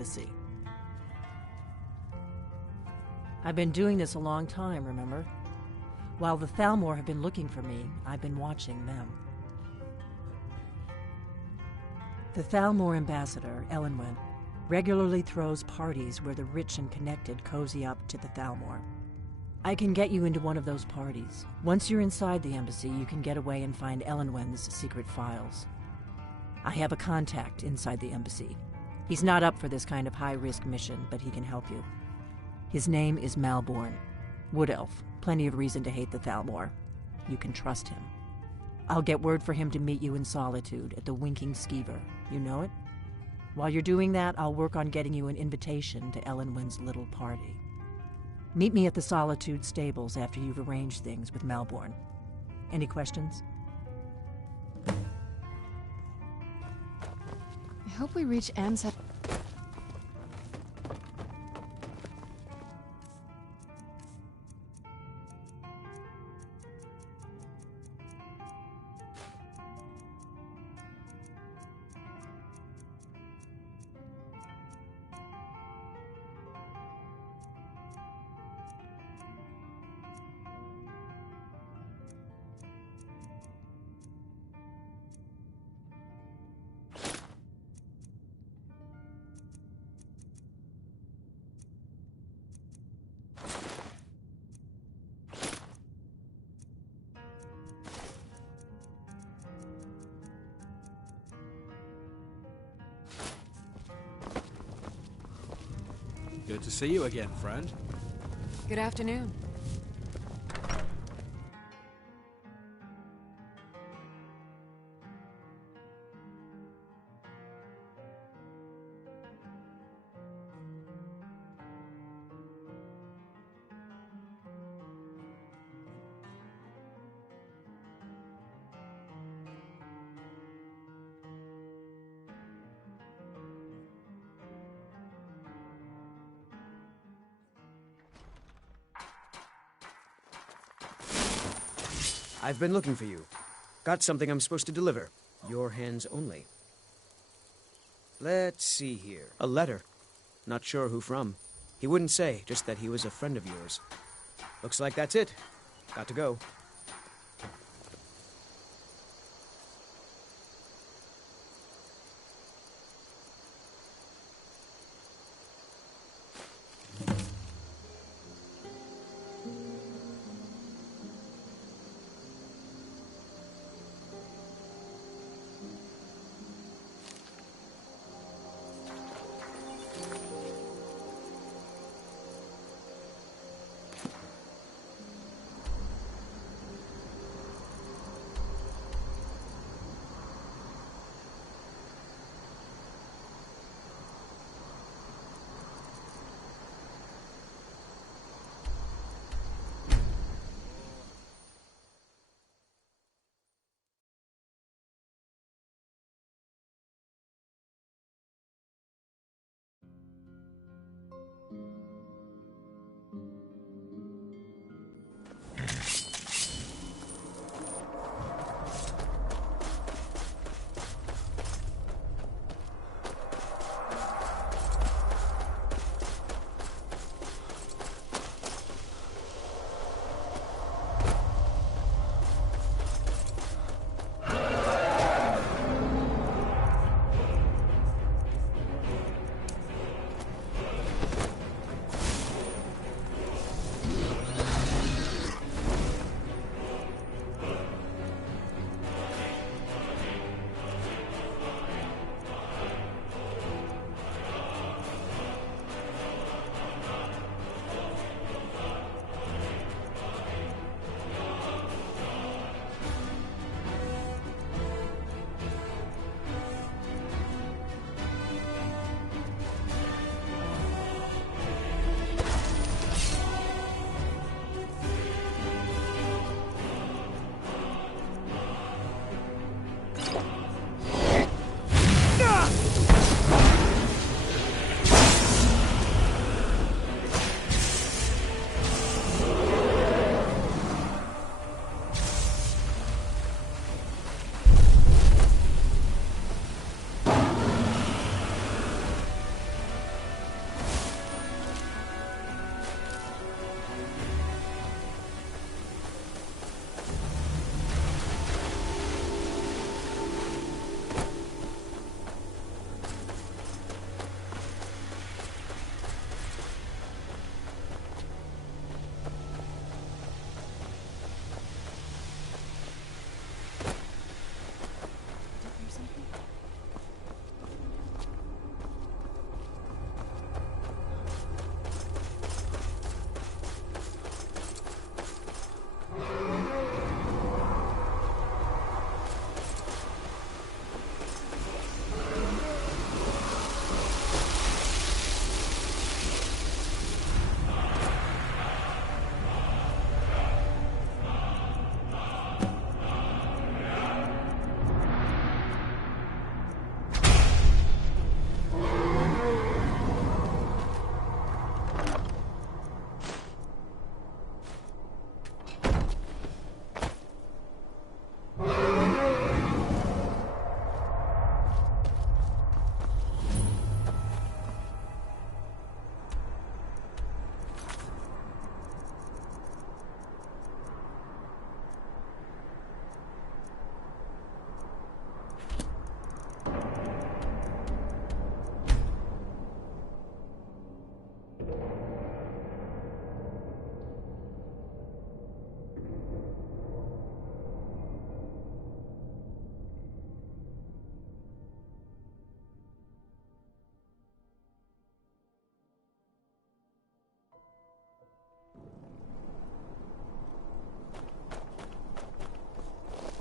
embassy. I've been doing this a long time, remember? While the Thalmor have been looking for me, I've been watching them. The Thalmor ambassador, Elenwen, regularly throws parties where the rich and connected cozy up to the Thalmor. I can get you into one of those parties. Once you're inside the embassy, you can get away and find Elenwen's secret files. I have a contact inside the embassy. He's not up for this kind of high-risk mission, but he can help you. His name is Malborn. Wood Elf. Plenty of reason to hate the Thalmor. You can trust him. I'll get word for him to meet you in Solitude at the Winking Skeever. You know it? While you're doing that, I'll work on getting you an invitation to Elenwen's little party. Meet me at the Solitude stables after you've arranged things with Malborn. Any questions? I hope we reach Amsa. Good to see you again, friend. Good afternoon. I've been looking for you. Got something I'm supposed to deliver. Your hands only. Let's see here. A letter. Not sure who from. He wouldn't say, just that he was a friend of yours. Looks like that's it. Got to go.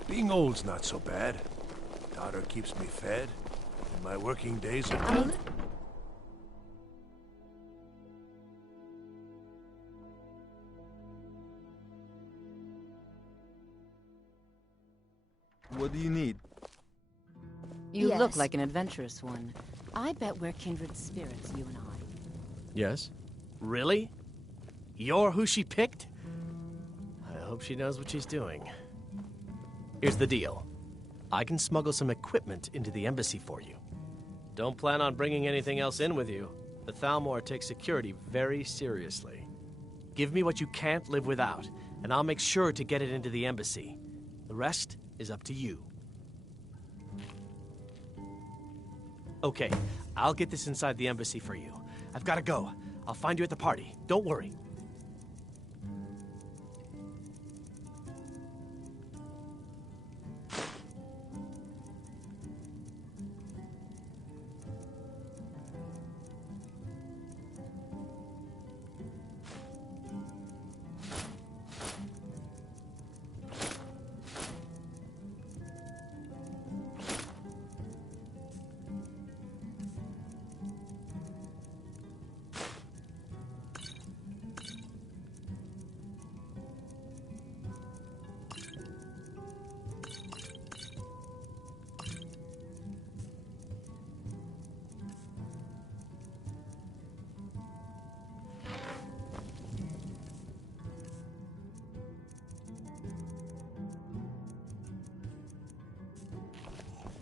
Being old's not so bad. Daughter keeps me fed, and my working days are done. What do you need? You look Yes. like an adventurous one. I bet we're kindred spirits, you and I. Yes? Really? You're who she picked? I hope she knows what she's doing. Here's the deal. I can smuggle some equipment into the embassy for you. Don't plan on bringing anything else in with you. The Thalmor takes security very seriously. Give me what you can't live without, and I'll make sure to get it into the embassy. The rest is up to you. Okay, I'll get this inside the embassy for you. I've got to go. I'll find you at the party. Don't worry.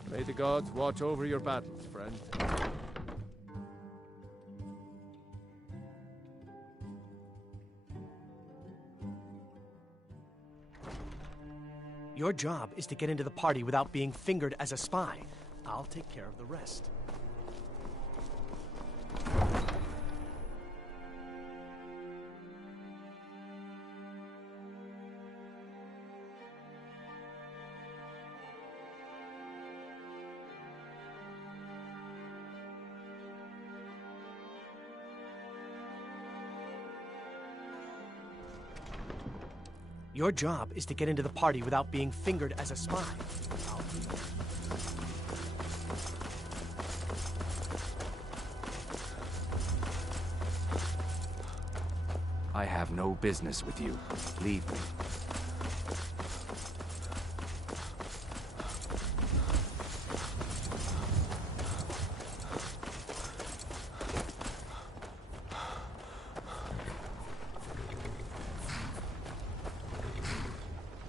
May the gods watch over your battles, friend. Your job is to get into the party without being fingered as a spy. I'll take care of the rest. Your job is to get into the party without being fingered as a spy. I have no business with you. Leave me.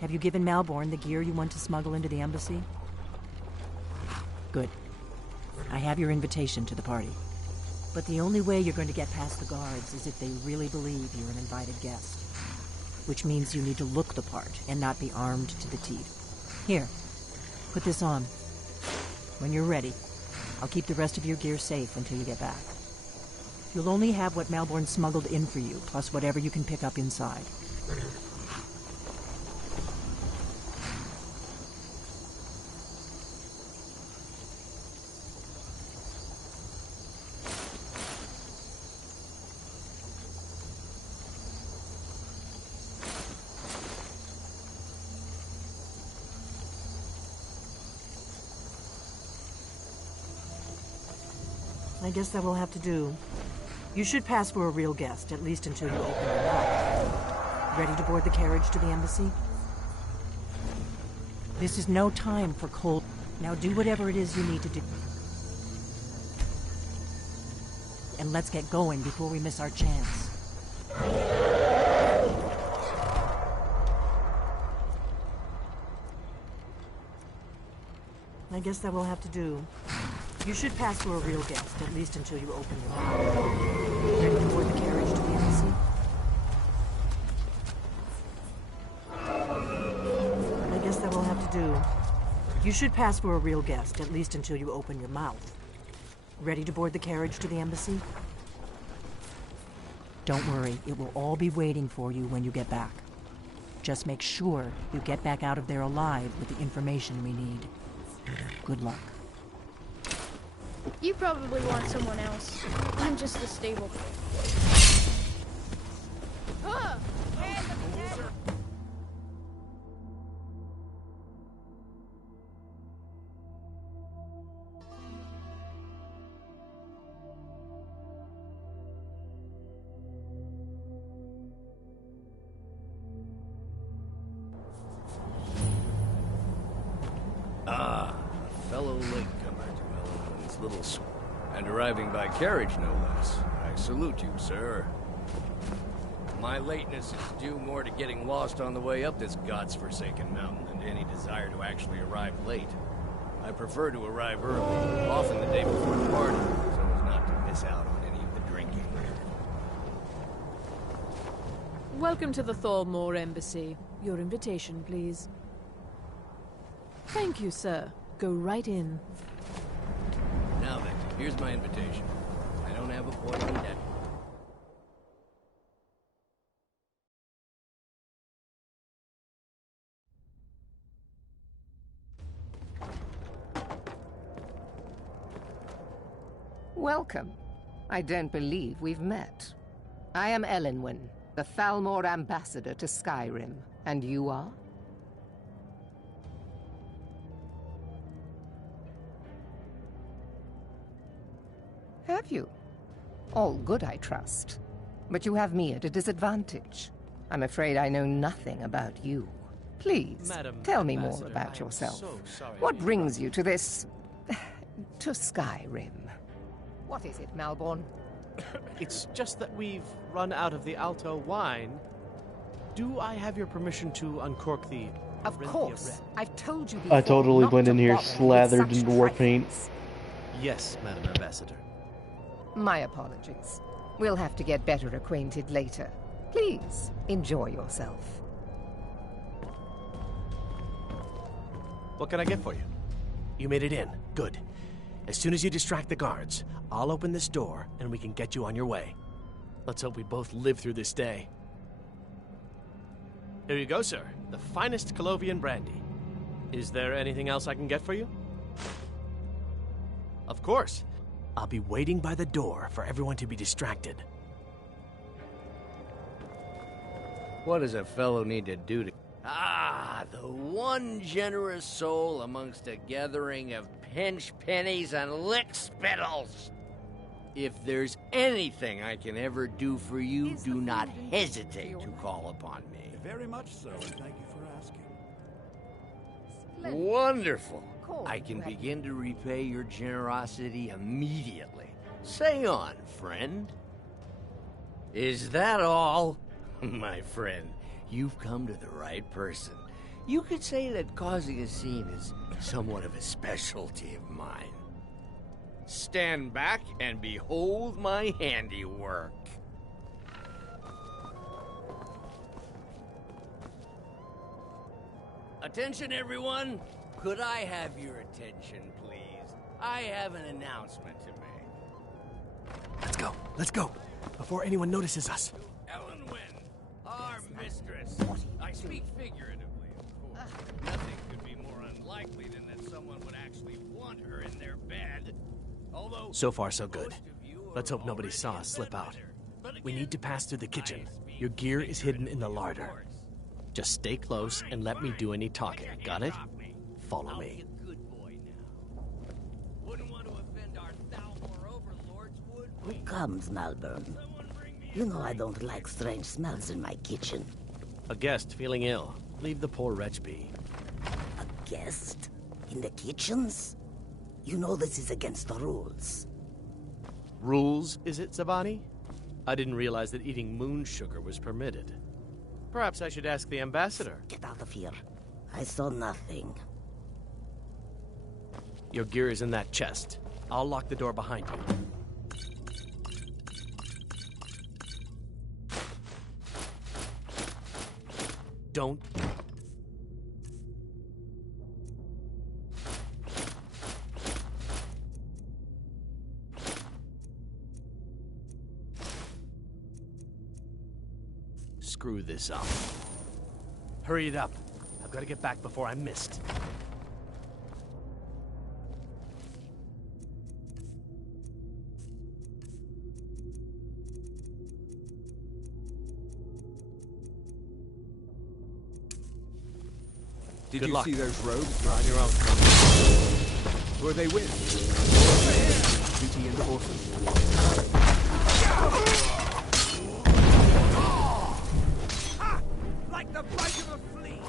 Have you given Malborn the gear you want to smuggle into the embassy? Good. I have your invitation to the party. But the only way you're going to get past the guards is if they really believe you're an invited guest. Which means you need to look the part and not be armed to the teeth. Here, put this on. When you're ready, I'll keep the rest of your gear safe until you get back. You'll only have what Malborn smuggled in for you, plus whatever you can pick up inside. I guess that will have to do. You should pass for a real guest, at least until you open your mouth. Ready to board the carriage to the embassy? This is no time for cold. Now do whatever it is you need to do. And let's get going before we miss our chance. I guess that will have to do. You should pass for a real guest, at least until you open your mouth. Ready to board the carriage to the embassy? I guess that will have to do. You should pass for a real guest, at least until you open your mouth. Ready to board the carriage to the embassy? Don't worry, it will all be waiting for you when you get back. Just make sure you get back out of there alive with the information we need. Good luck. You probably want someone else. I'm just a stable boy. arriving by carriage, no less. I salute you, sir. My lateness is due more to getting lost on the way up this god's-forsaken mountain than to any desire to actually arrive late. I prefer to arrive early, often the day before the party, so as not to miss out on any of the drinking. Welcome to the Thalmor Embassy. Your invitation, please. Thank you, sir. Go right in. Now then, here's my invitation. I don't have a poison debt. Welcome. I don't believe we've met. I am Elenwen, the Thalmor ambassador to Skyrim. And you are? Have you? All good, I trust. But you have me at a disadvantage. I'm afraid I know nothing about you. Please, tell me more about yourself. What brings you to this... to Skyrim? What is it, Malborn? It's just that we've run out of the Alto wine. Do I have your permission to uncork the... Of course. I've told you I before totally not went to in here bother with slathered such in war paint. trifles. Yes, Madam Ambassador. My apologies. We'll have to get better acquainted later. Please, enjoy yourself. What can I get for you? You made it in. Good. As soon as you distract the guards, I'll open this door and we can get you on your way. Let's hope we both live through this day. Here you go, sir. The finest Colovian brandy. Is there anything else I can get for you? Of course. I'll be waiting by the door for everyone to be distracted. What does a fellow need to do to... Ah, the one generous soul amongst a gathering of pinch pennies and lick spittles. If there's anything I can ever do for you, do not hesitate to call upon me. Very much so, and thank you for asking. Wonderful. I can begin to repay your generosity immediately. Say on, friend. Is that all? My friend, you've come to the right person. You could say that causing a scene is somewhat of a specialty of mine. Stand back and behold my handiwork. Attention, everyone. Could I have your attention, please? I have an announcement to make. Let's go. Let's go. Before anyone notices us. Elenwen, our mistress. I speak figuratively, of course. Nothing could be more unlikely than that someone would actually want her in their bed. Although So far, so good. Let's hope nobody saw us slip out. We need to pass through the kitchen. Your gear is hidden in the larder. Just stay close and let me do any talking. Got it? Follow me. Who comes, Malborn? You know I don't like strange smells in my kitchen. A guest feeling ill. Leave the poor wretch be. A guest? In the kitchens? You know this is against the rules. Rules, is it, Zavani? I didn't realize that eating moon sugar was permitted. Perhaps I should ask the ambassador. Get out of here. I saw nothing. Your gear is in that chest. I'll lock the door behind you. Don't... Screw this up. Hurry it up. I've got to get back before I'm missed. Did Good you luck. see those robes? You're on your own. Who are they with? Beauty and the Horses? Like the bite of a flea.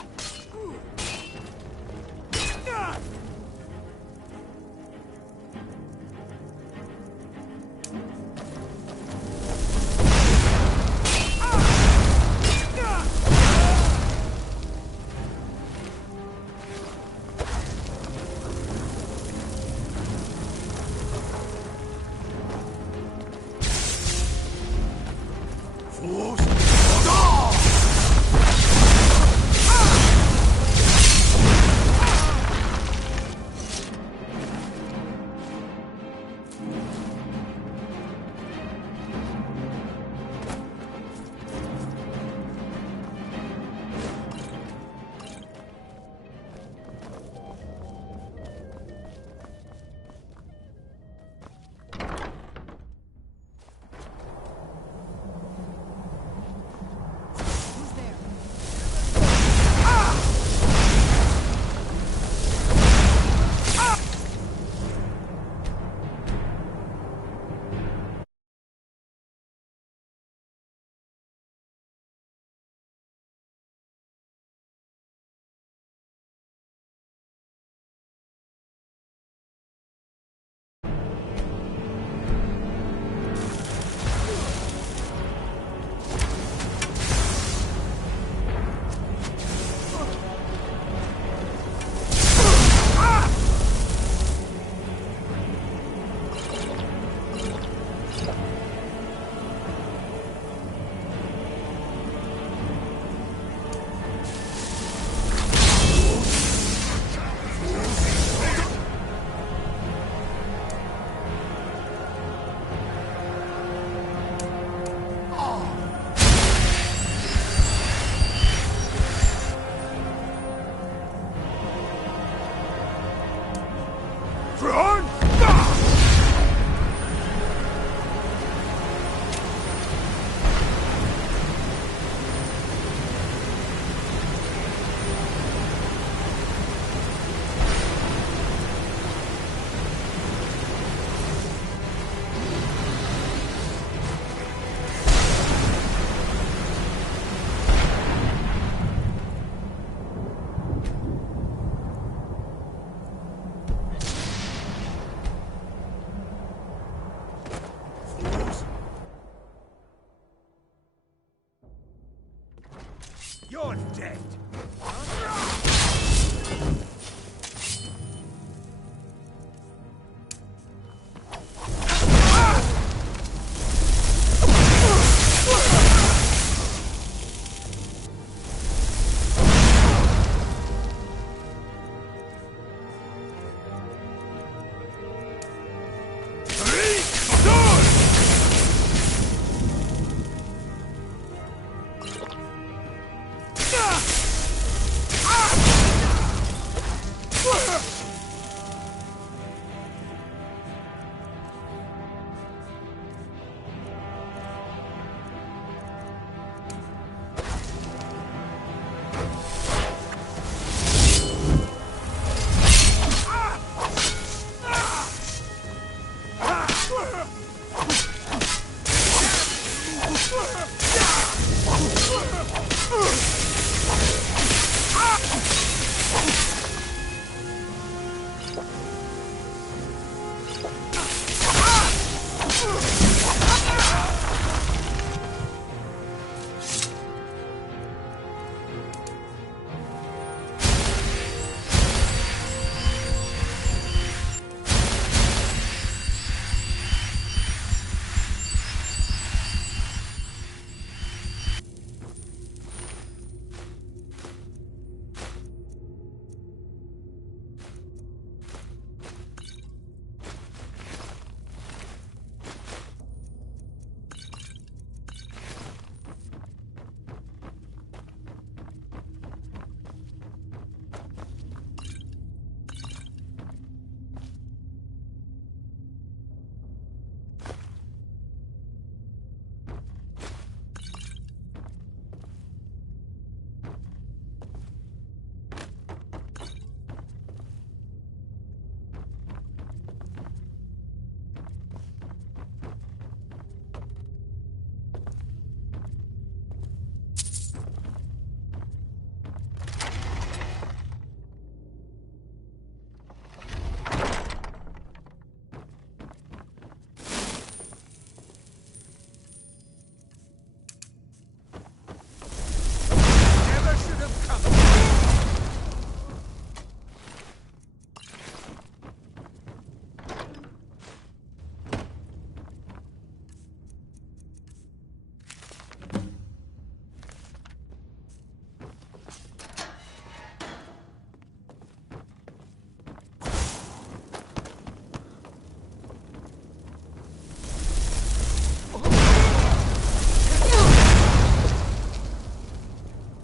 You're dead.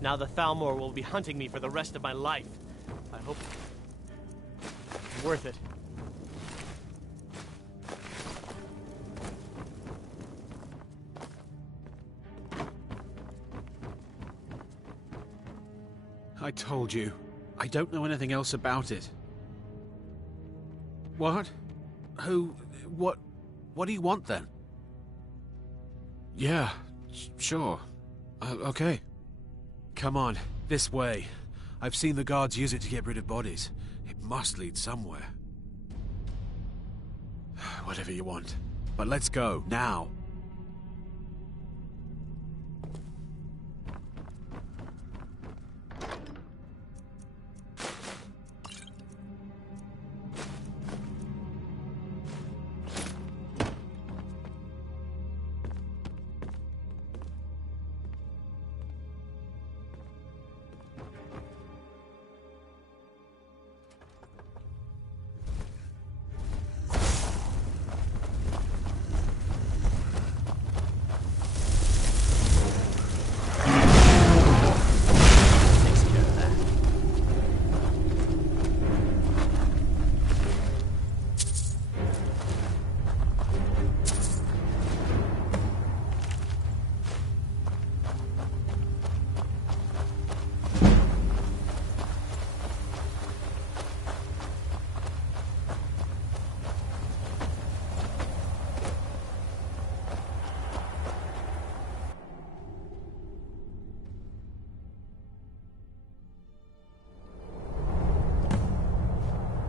Now the Thalmor will be hunting me for the rest of my life. I hope it's worth it. I told you. I don't know anything else about it. What? Who? What do you want then? Yeah, sure. Okay. Come on, this way. I've seen the guards use it to get rid of bodies. It must lead somewhere. Whatever you want. But let's go, now.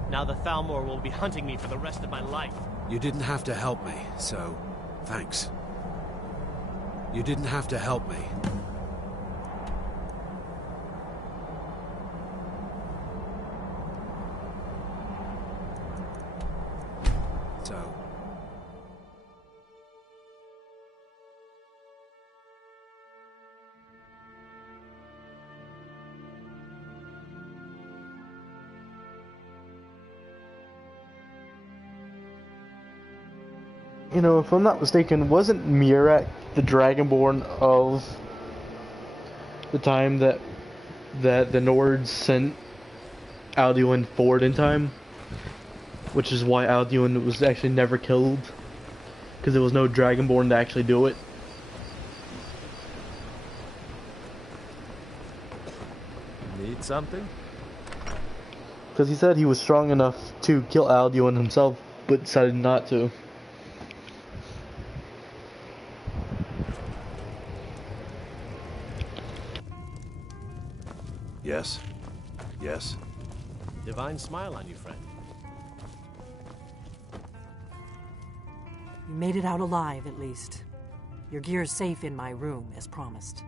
Now the Thalmor will be hunting me for the rest of my life. You didn't have to help me, so thanks. You didn't have to help me. So... You know, if I'm not mistaken, wasn't Murak the Dragonborn of the time that the Nords sent Alduin forward in time? Which is why Alduin was actually never killed, because there was no Dragonborn to actually do it. Need something? Because he said he was strong enough to kill Alduin himself, but decided not to. Yes. Yes. Divine smile on you, friend. You made it out alive, at least. Your gear's safe in my room, as promised.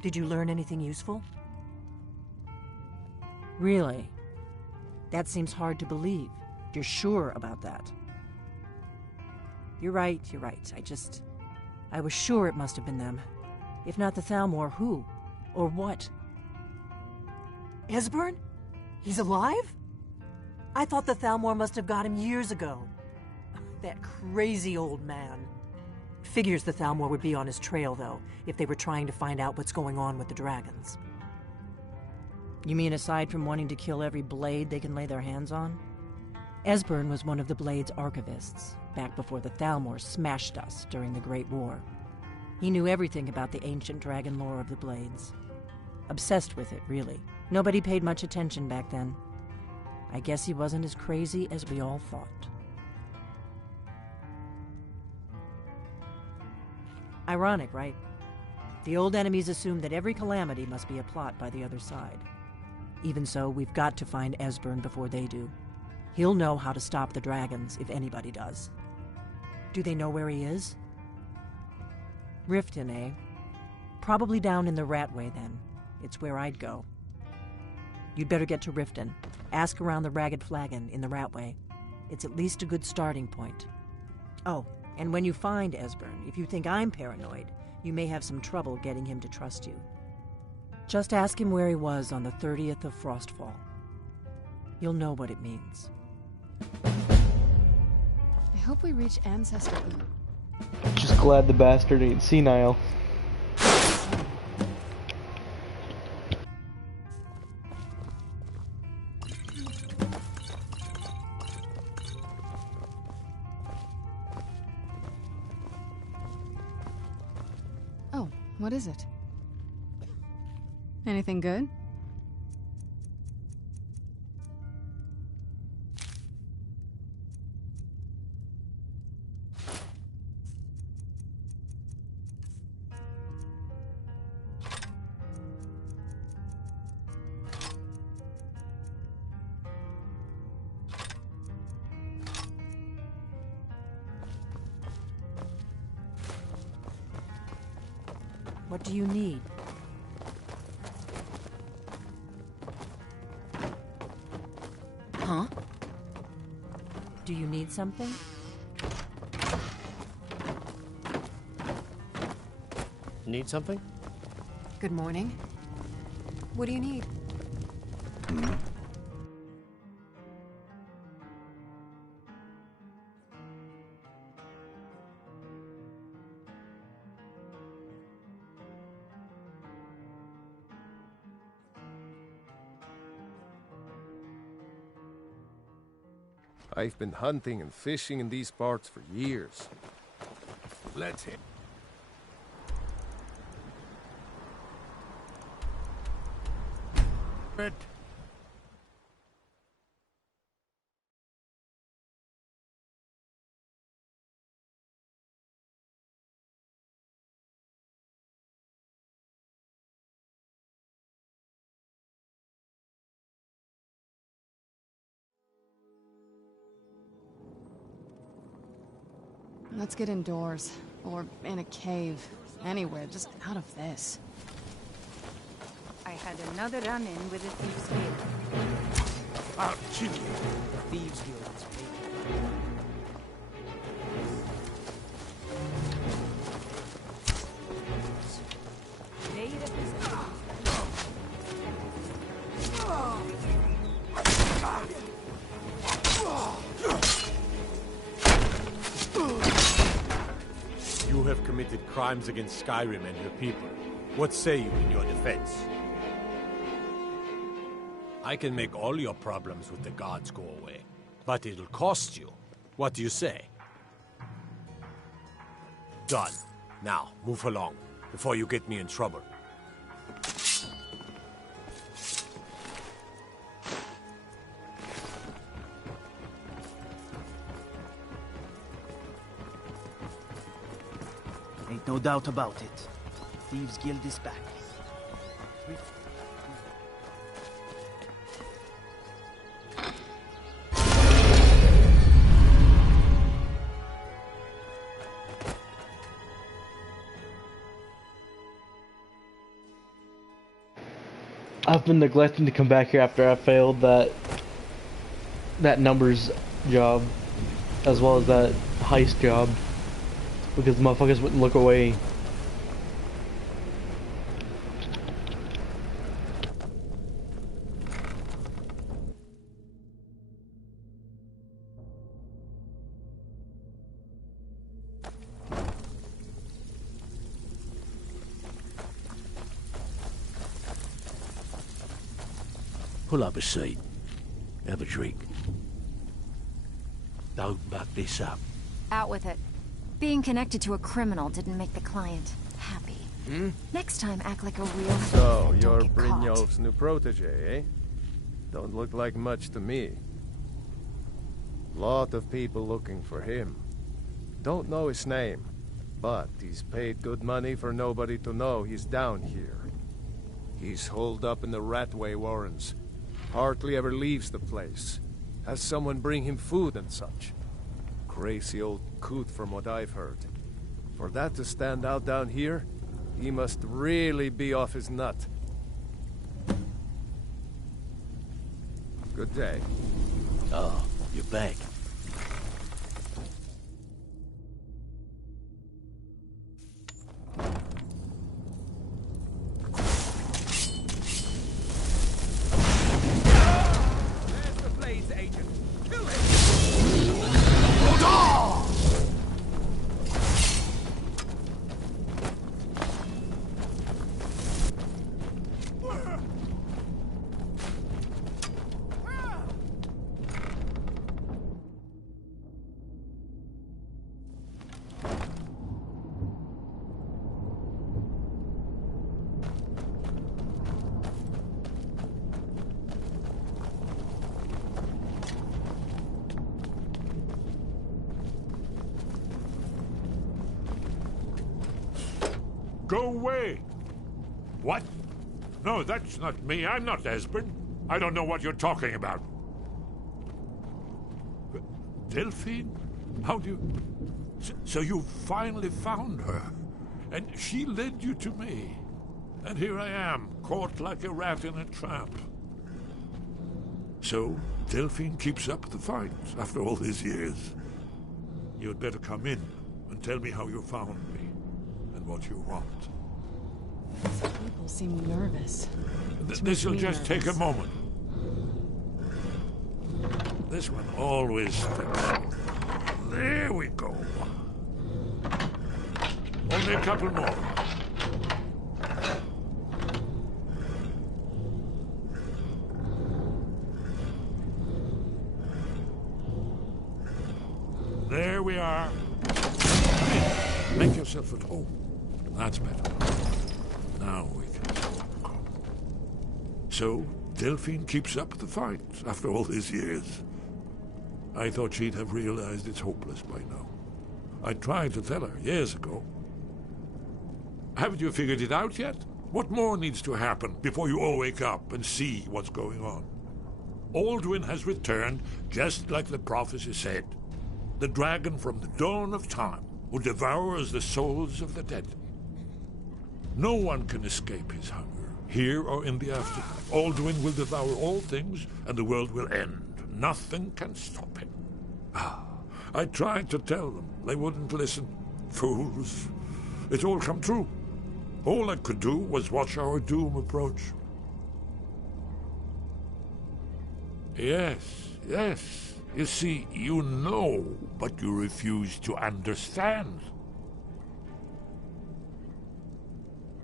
Did you learn anything useful? Really? That seems hard to believe. You're sure about that? You're right, you're right. I was sure it must have been them. If not the Thalmor, who? Or what? Esbern? He's alive? I thought the Thalmor must have got him years ago. That crazy old man. Figures the Thalmor would be on his trail, though, if they were trying to find out what's going on with the dragons. You mean aside from wanting to kill every blade they can lay their hands on? Esbern was one of the Blade's archivists, back before the Thalmor smashed us during the Great War. He knew everything about the ancient dragon lore of the Blades. Obsessed with it, really. Nobody paid much attention back then. I guess he wasn't as crazy as we all thought. Ironic, right? The old enemies assumed that every calamity must be a plot by the other side. Even so, we've got to find Esbern before they do. He'll know how to stop the dragons, if anybody does. Do they know where he is? Riften, eh? Probably down in the Ratway, then. It's where I'd go. You'd better get to Riften. Ask around the Ragged Flagon in the Ratway. It's at least a good starting point. Oh, and when you find Esbern, if you think I'm paranoid, you may have some trouble getting him to trust you. Just ask him where he was on the 30th of Frostfall. You'll know what it means. I hope we reach Ancestor. Just glad the bastard ain't senile. What is it? Anything good? What do you need? Huh? Do you need something? Need something? Good morning. What do you need? I've been hunting and fishing in these parts for years. Let him. Red. Let's get indoors. Or in a cave. Anywhere, just out of this. I had another run-in with a Thieves Guild. I'll kill you. Thieves Guild is vacant. They represent... You have committed crimes against Skyrim and her people. What say you in your defense? I can make all your problems with the gods go away, but it'll cost you. What do you say? Done. Now, move along, before you get me in trouble. Ain't no doubt about it. Thieves Guild is back. I've been neglecting to come back here after I failed that numbers job, as well as that heist job, because the motherfuckers wouldn't look away. Pull up a seat. Have a drink. Don't buck this up. Out with it. Being connected to a criminal didn't make the client happy. Next time, act like a real... So, you're Brynjolf's new protege, eh? Don't look like much to me. Lot of people looking for him. Don't know his name, but he's paid good money for nobody to know he's down here. He's holed up in the Ratway Warrens. Hardly ever leaves the place. Has someone bring him food and such. Crazy old coot from what I've heard. For that to stand out down here, he must really be off his nut. Good day. Oh, you're back. Go away! What? No, that's not me. I'm not Esbern. I don't know what you're talking about. Delphine? How do you... So you finally found her, and she led you to me. And here I am, caught like a rat in a trap. So, Delphine keeps up the fight after all these years. You'd better come in and tell me how you found me, and what you want. People seem nervous. This'll just take a moment. This one always sticks. There we go. Only a couple more. There we are. Make yourself at home. That's better. Now we can talk. So, Delphine keeps up the fight after all these years. I thought she'd have realized it's hopeless by now. I tried to tell her years ago. Haven't you figured it out yet? What more needs to happen before you all wake up and see what's going on? Alduin has returned just like the prophecy said. The dragon from the dawn of time who devours the souls of the dead. No one can escape his hunger, here or in the afterlife. Alduin will devour all things, and the world will end. Nothing can stop him. I tried to tell them. They wouldn't listen. Fools. It's all come true. All I could do was watch our doom approach. Yes, yes. You see, you know, but you refuse to understand.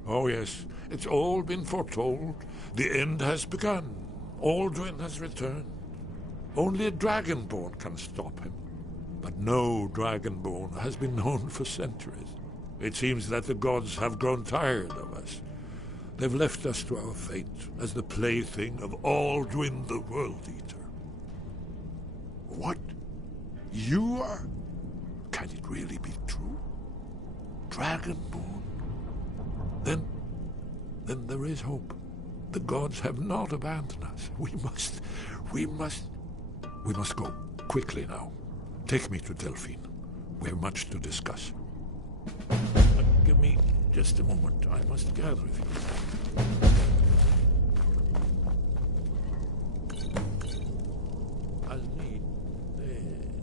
Oh, yes, it's all been foretold. The end has begun. Alduin has returned. Only a Dragonborn can stop him. But no Dragonborn has been known for centuries. It seems that the gods have grown tired of us. They've left us to our fate as the plaything of Alduin the World Eater. What? You are? Can it really be true? Dragonborn? Then there is hope. The gods have not abandoned us. We must go. Quickly now. Take me to Delphine. We have much to discuss. Give me just a moment. I must gather a few. I'll need...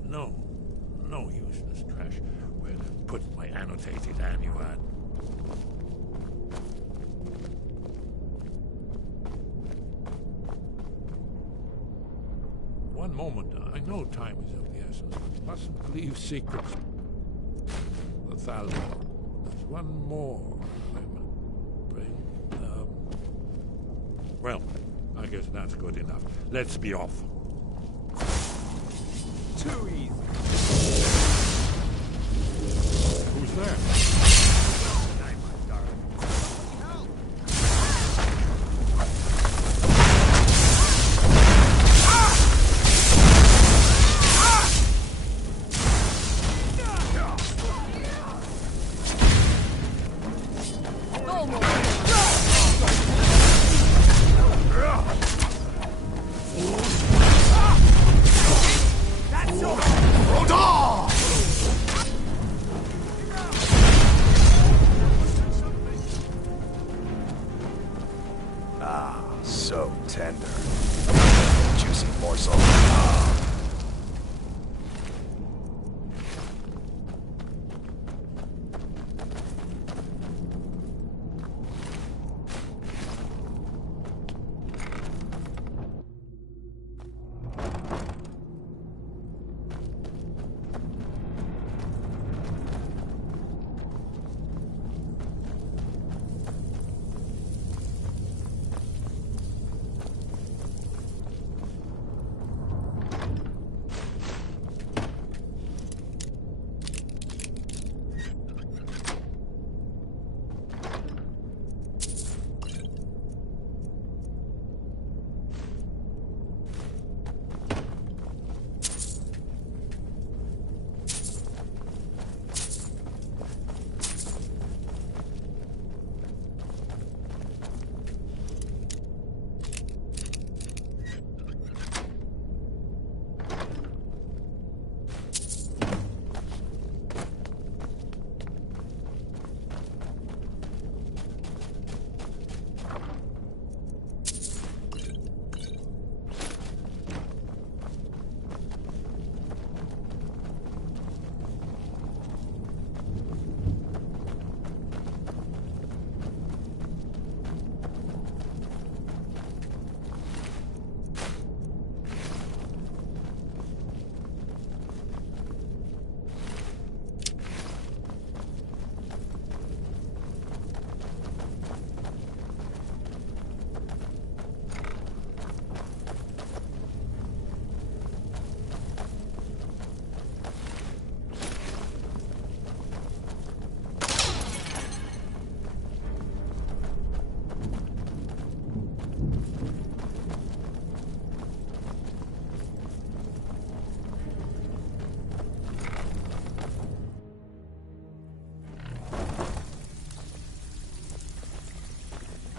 No useless trash. Where to put my annotated annual? One moment. I know time is of the essence, but mustn't leave secrets. The Thalmor. There's one more I must bring. Well, I guess that's good enough. Let's be off. Too easy. Who's there? So tender. Juicy morsel.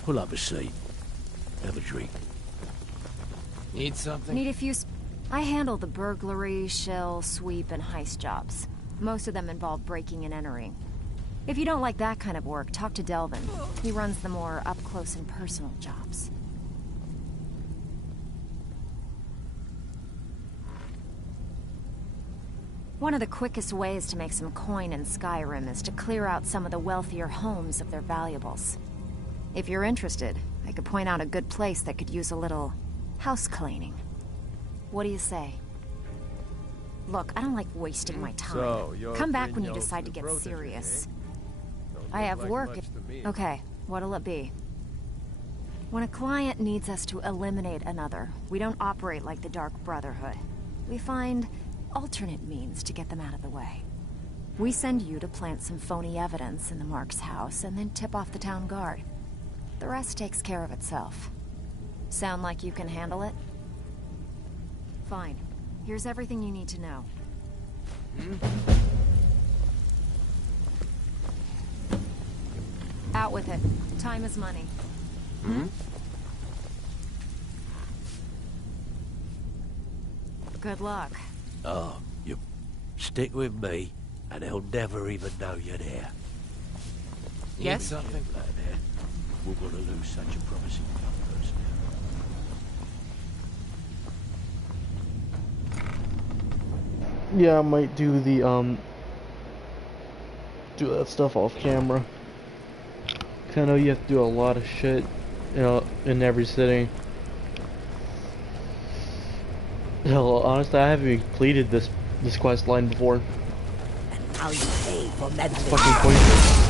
Pull up a seat. Have a drink. Need something? Need a few... I handle the burglary, shell, sweep, and heist jobs. Most of them involve breaking and entering. If you don't like that kind of work, talk to Delvin. He runs the more up-close and personal jobs. One of the quickest ways to make some coin in Skyrim is to clear out some of the wealthier homes of their valuables. If you're interested, I could point out a good place that could use a little house cleaning. What do you say? Look, I don't like wasting my time. So, you're Come back when you Brynjolf's decide to new get protege, serious. Don't I look have like work. much to me. Okay, what'll it be? When a client needs us to eliminate another, we don't operate like the Dark Brotherhood. We find alternate means to get them out of the way. We send you to plant some phony evidence in the Mark's house and then tip off the town guard. The rest takes care of itself. Sound like you can handle it? Fine. Here's everything you need to know. Out with it. Time is money. Good luck. Oh, you stick with me, and they'll never even know you're there. Yes? Something? Like that, we're gonna lose such a promising young person. Yeah, I might do the do that stuff off camera. 'Cause I know you have to do a lot of shit, you know, in every sitting. Hell, honestly, I haven't even completed this quest line before. How you pay for It's medicine? fucking pointless.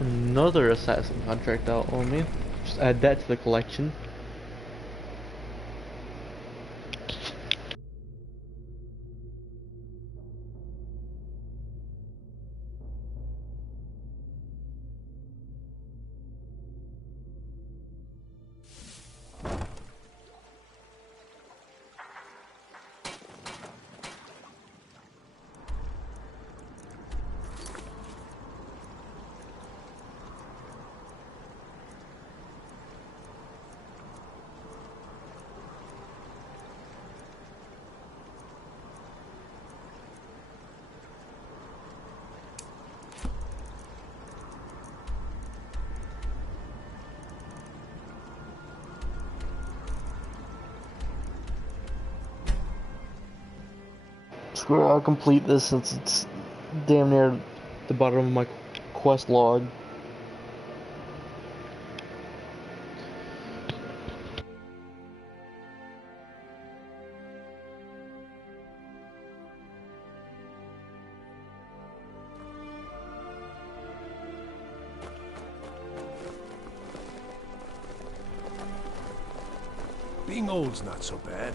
Another assassin contract out on me. Just add that to the collection. Screw it, I'll complete this since it's damn near the bottom of my quest log. Being old's not so bad.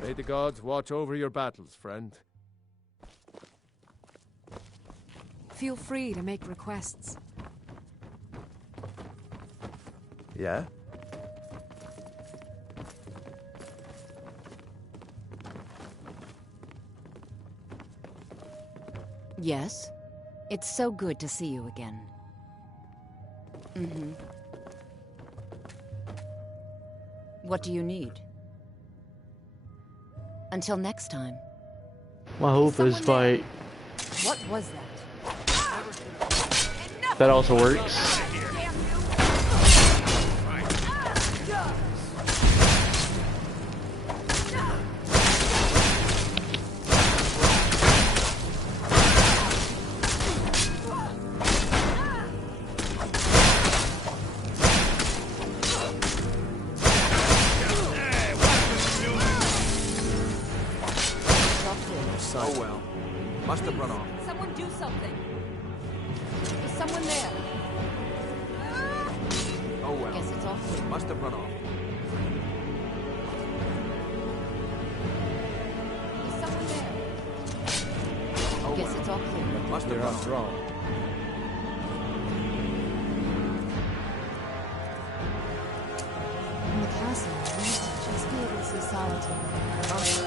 May the gods watch over your battles, friend. Feel free to make requests. Yeah? Yes? It's so good to see you again. Mm-hmm. What do you need? Until next time. My hope is by... What was that? That also works. Must have run off. Someone do something. Is someone there? Oh well. Guess it's all clear. Must have run off. Is someone there? Oh Guess well. it's all clear. Must have run off. In the castle, we used to just be able to see solitude.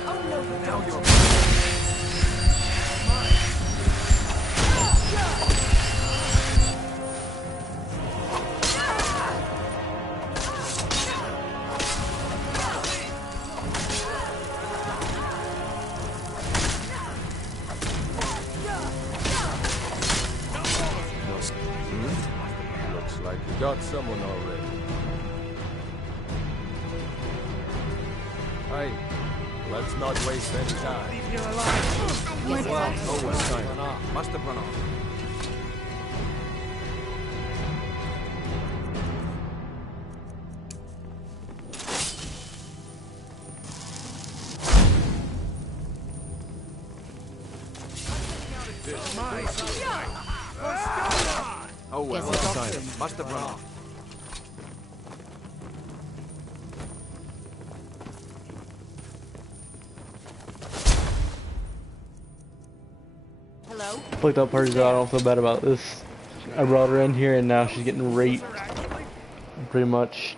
Oh no, Now you're... Looks like you got someone already. Hey, let's not waste any time. Leave here alive. Guess it's all clear. Oh well. Must have run off. Oh well. Guess it's all clear. Must have run off. Hello? Fucked up parties, I don't feel bad about this. I brought her in here and now she's getting raped. Pretty much.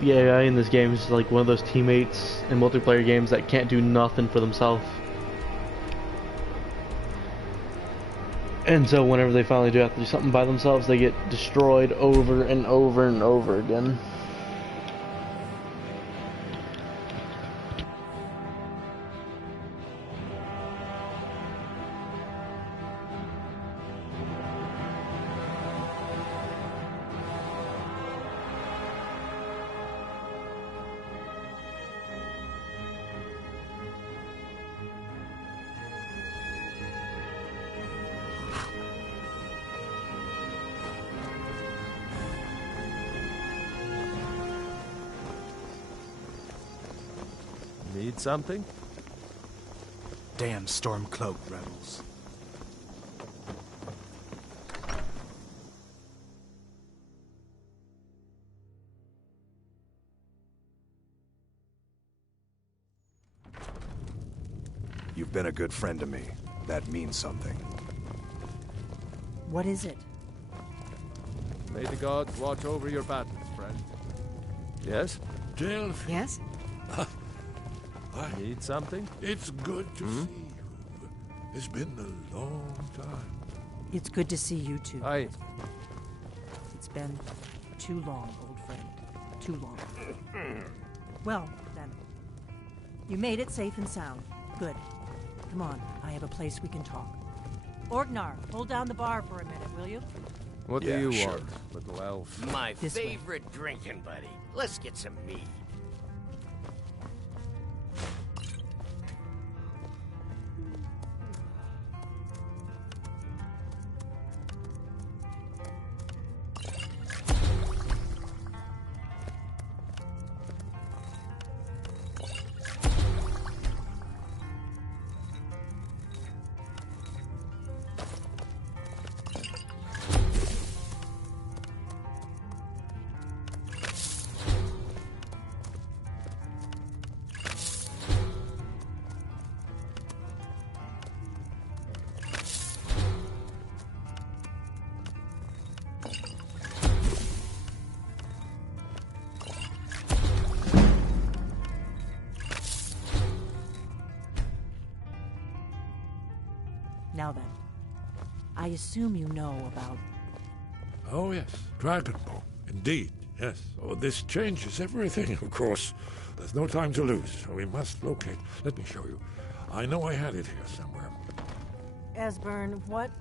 The AI in this game is like one of those teammates in multiplayer games that can't do nothing for themselves. And so whenever they finally do have to do something by themselves, they get destroyed over and over and over again. Need something? Damn storm-cloaked rebels. You've been a good friend to me. That means something. What is it? May the gods watch over your battles, friend. Yes? Delphi. Yes? Need something? It's good to see you. It's been a long time. It's good to see you too. Aye. It's been too long, old friend. Too long. Well, then. You made it safe and sound. Good. Come on, I have a place we can talk. Orgnar, hold down the bar for a minute, will you? What Yeah, do you sure. want, little elf? My This way. favorite drinking buddy. Let's get some mead. Now then, I assume you know about... Oh, yes. Dragon Ball. Indeed, yes. Oh, this changes everything, of course. There's no time to lose. We must locate. Let me show you. I know I had it here somewhere. Esbern, what?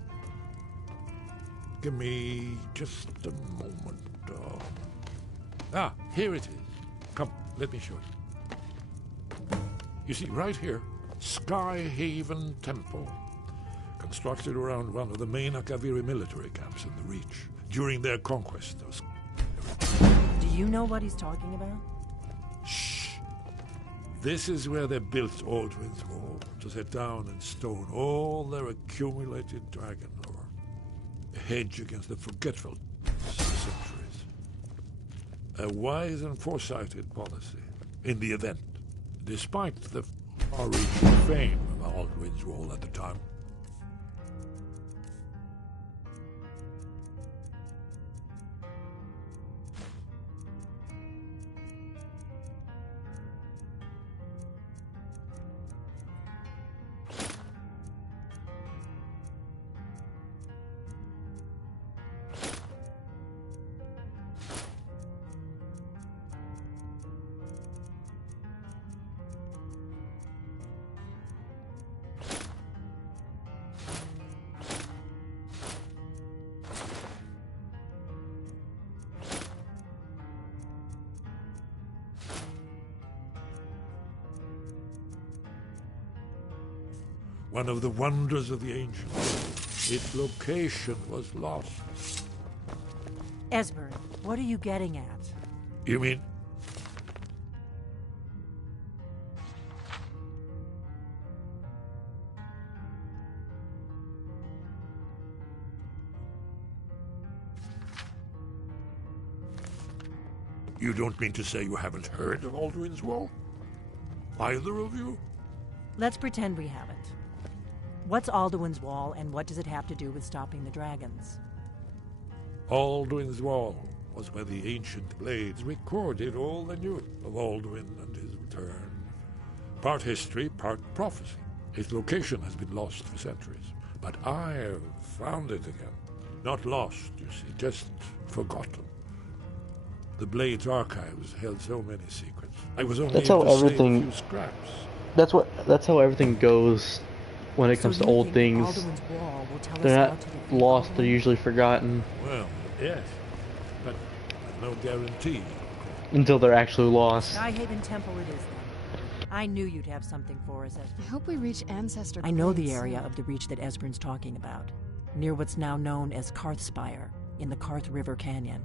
Give me just a moment. Ah, here it is. Come, let me show you. You see, right here, Skyhaven Temple. Constructed around one of the main Akaviri military camps in the Reach during their conquest of Do you know what he's talking about? Shh. This is where they built Aldrin's Wall, to set down in stone all their accumulated dragon lore. A hedge against the forgetful centuries. A wise and foresighted policy in the event, despite the far-reaching fame of Aldrin's Wall at the time. One of the wonders of the ancient world. Its location was lost. Esbern, what are you getting at? You mean? You don't mean to say you haven't heard of Aldrin's Wall? Either of you? Let's pretend we haven't. What's Alduin's Wall, and what does it have to do with stopping the dragons? Alduin's Wall was where the ancient blades recorded all they knew of Alduin and his return. Part history, part prophecy. Its location has been lost for centuries, but I've found it again. Not lost, you see, just forgotten. The Blades archives held so many secrets. I was only able to save a few scraps. That's how everything goes when it comes to old things. They're not lost, they're usually forgotten. Well, yes, but no guarantee. Until they're actually lost. Skyhaven Temple it is then. I knew you'd have something for us, Esbern. I hope we reach Ancestor I know the Glades area soon. of the Reach that Esbern's talking about, near what's now known as Karthspire, in the Karth River Canyon.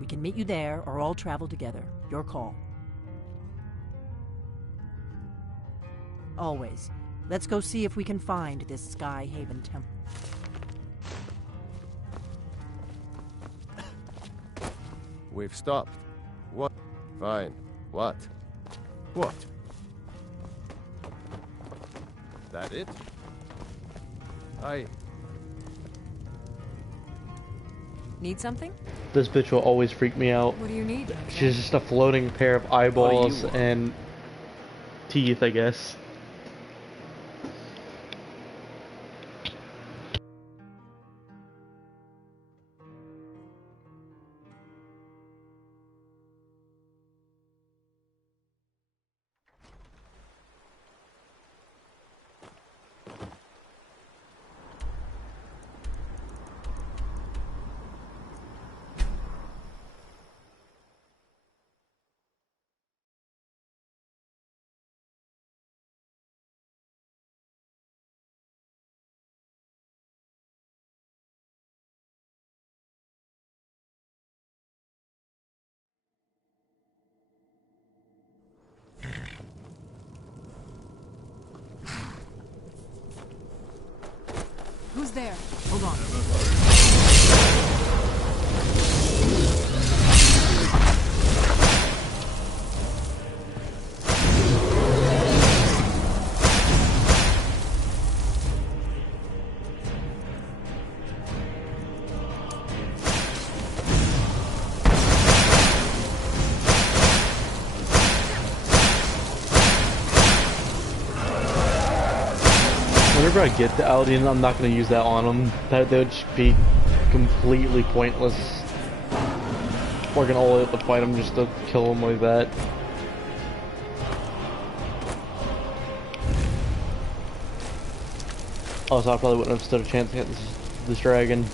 We can meet you there, or all travel together. Your call. Always. Let's go see if we can find this Skyhaven Temple. We've stopped. What? Fine. What? What? That it? Need something? This bitch will always freak me out. What do you need? She's just a floating pair of eyeballs and teeth, I guess. Who's there? Hold on. Whenever I get the Aldean, I'm not going to use that on them. That would just be completely pointless. We're going to all have to fight them just to kill them like that. Also, I probably wouldn't have stood a chance against this dragon.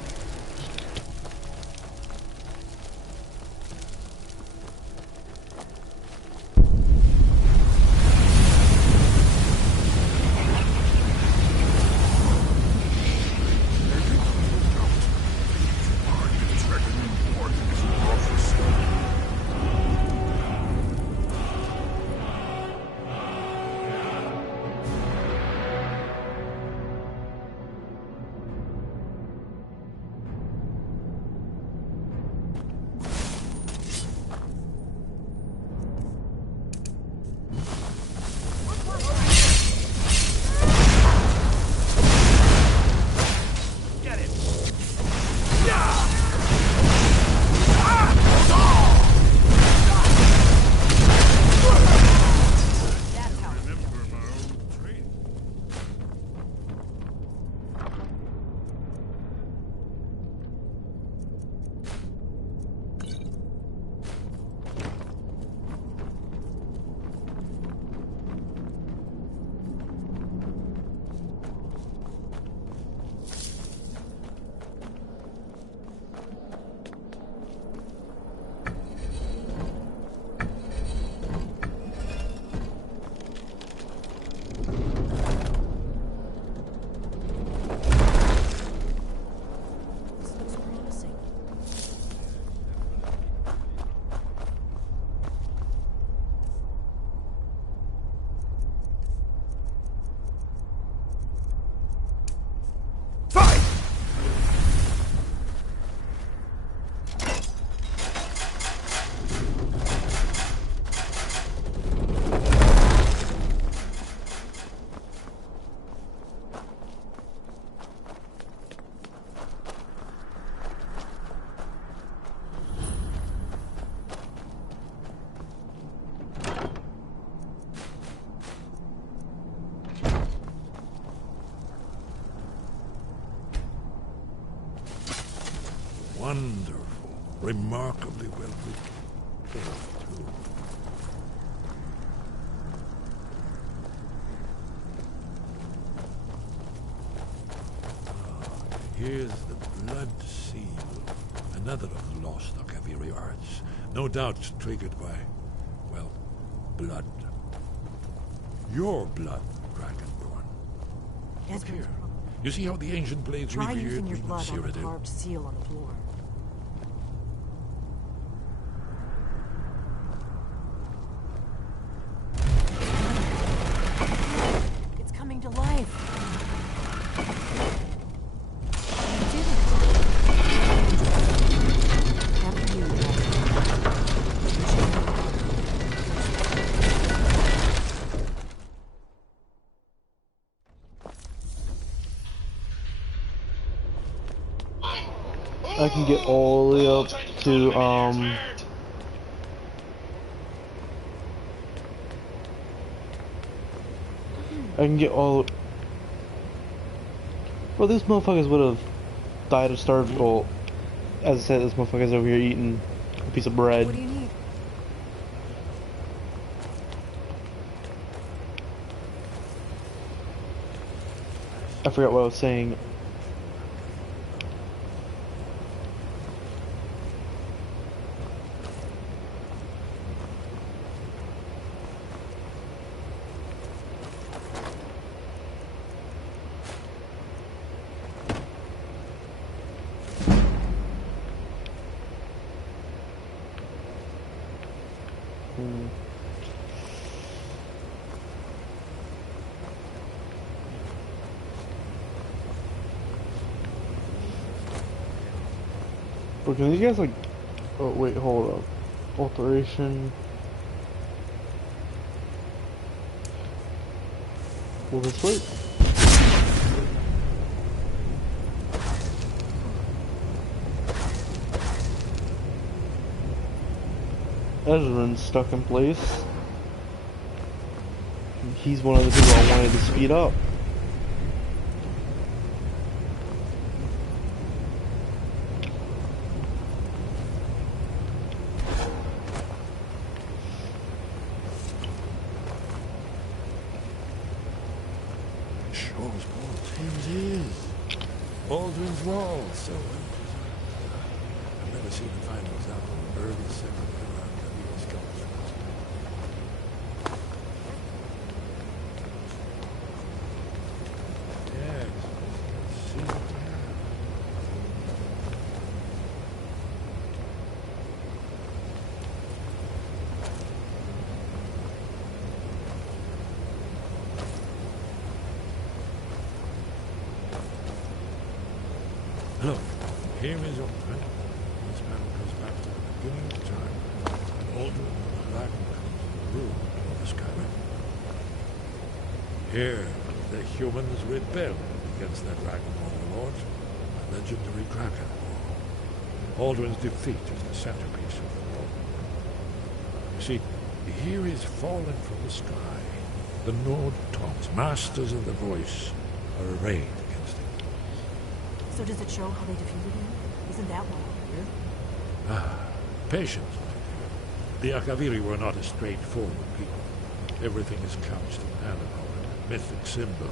Remarkably well written. Too. Here's the blood seal. Another of the lost Akaviri arts. No doubt triggered by, well, blood. Your blood, Dragonborn. Look here. You see how the ancient blades Try revered using your blood on the Cyrodiil? carved seal on the floor. It's coming to life. You did it. After you, I can get all the way up to, I can get all... Well, these motherfuckers would have died of starvation. Well, as I said, this motherfucker's over here eating a piece of bread. what do you need? I forgot what I was saying. But can you guys like... Oh wait, hold up. Alteration. Will this work? Ezra's stuck in place. He's one of the people I wanted to speed up. Aldrin's Wall, so I've never seen the final example of early settlement around Kavir's culture. Yes, let's see what we have. Look, here is Aldrin. This battle goes back to the beginning of time. And Aldrin and the Dragon ruled over Skyrim. Here, the humans rebelled against their dragon overlords, a legendary dragon war. Aldrin's defeat is the centerpiece of the war. You see, here is fallen from the sky. The Nord Toms, masters of the voice, are arrayed against him. So does it show how they defeated him? Isn't that why we're here? Ah, patience, my dear. The Akaviri were not a straightforward people. Everything is couched in allegory, mythic symbol.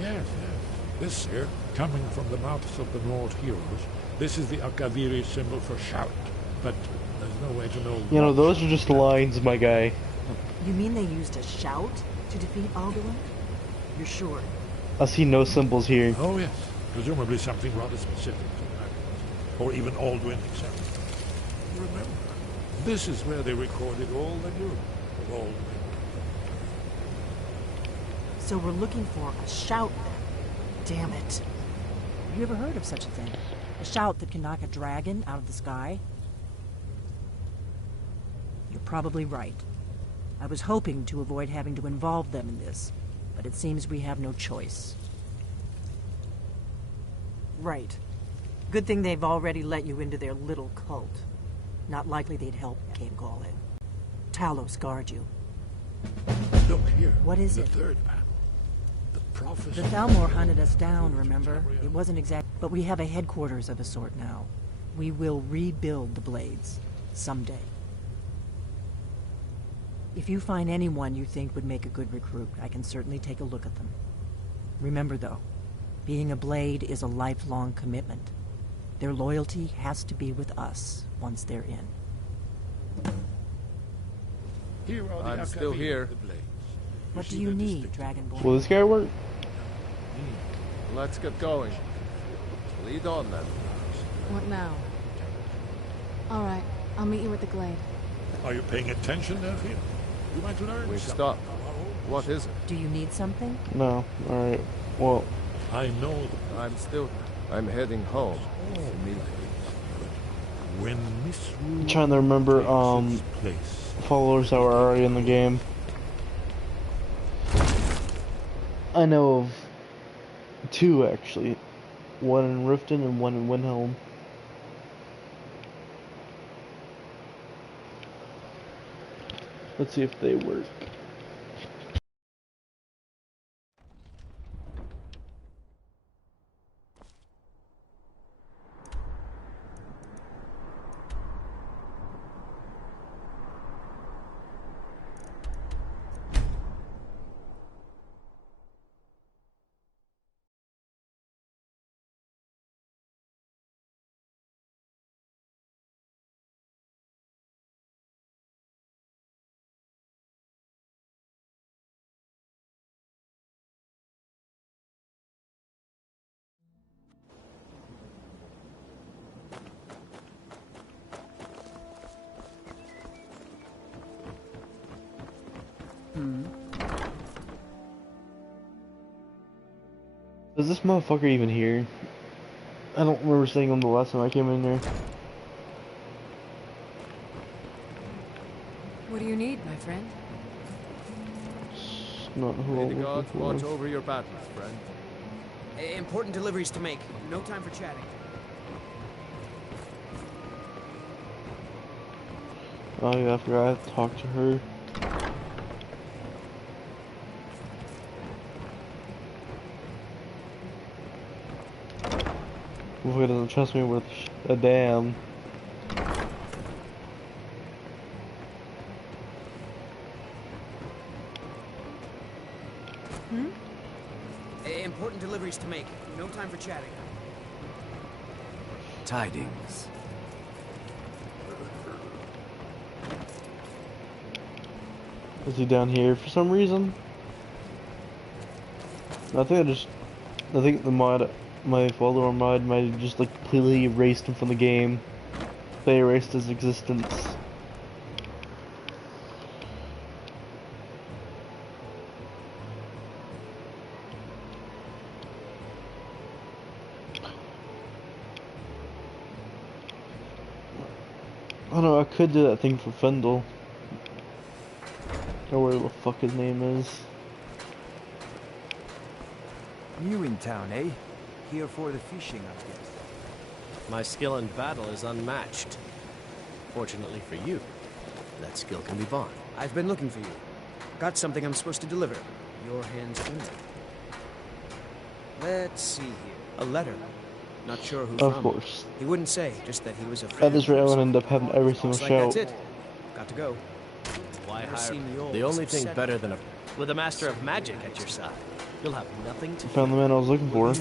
Yes, yes. This here, coming from the mouths of the Nord heroes, this is the Akaviri symbol for shout. But there's no way to know. You know, those are just lines, my guy. You mean they used a shout to defeat Alduin? You're sure? I see no symbols here. Oh yes, presumably something rather specific to dragons, or even Alduin himself. You remember, this is where they recorded all they knew of Alduin. So we're looking for a shout then. Damn it. Have you ever heard of such a thing? A shout that can knock a dragon out of the sky? You're probably right. I was hoping to avoid having to involve them in this, but it seems we have no choice. Right. Good thing they've already let you into their little cult. Not likely they'd help Cave Gallin. Talos guard you. Look here. What is it? The third panel. The prophecy. The Thalmor hunted us down, remember? It wasn't exact, but we have a headquarters of a sort now. We will rebuild the blades. Someday. If you find anyone you think would make a good recruit, I can certainly take a look at them. Remember, though, being a blade is a lifelong commitment. Their loyalty has to be with us once they're in. I'm still here. What do you need, Dragonborn? Will this guy work? Let's get going. Lead on then. What now? All right, I'll meet you at the glade. Are you paying attention, Delphine? You might learn We've something. stopped. What is it? Do you need something? No. Alright. Well, I know I'm heading home. when Miss I'm trying to remember followers that were already in the game. I know of two actually. One in Riften and one in Windhelm. Let's see if they work. Is this motherfucker even here? I don't remember seeing him the last time I came in there. What do you need, my friend? Not who May I'm the looking gods for. watch over your battles, friend. Important deliveries to make. No time for chatting. Oh yeah, I forgot I have to talk to her. Motherfucker doesn't trust me with a damn. Important deliveries to make. No time for chatting. Tidings. Is he down here for some reason? I think my follower mod might have just like completely erased him from the game. They erased his existence. I don't know, I could do that thing for Fendel. Or whatever the fuck his name is. New in town, eh? Here for the fishing, I guess. My skill in battle is unmatched. Fortunately for you, that skill can be bought. I've been looking for you. Got something I'm supposed to deliver. Your hands only. Let's see here. A letter. Not sure who Of from. course. He wouldn't say, just that he was a friend. At this rate, I would end up having every single Looks like show. that's it. Got to go. Why Never hire? seen the old The only thing set. better than with a master of magic at your side. You'll have nothing to Found the man I was looking for.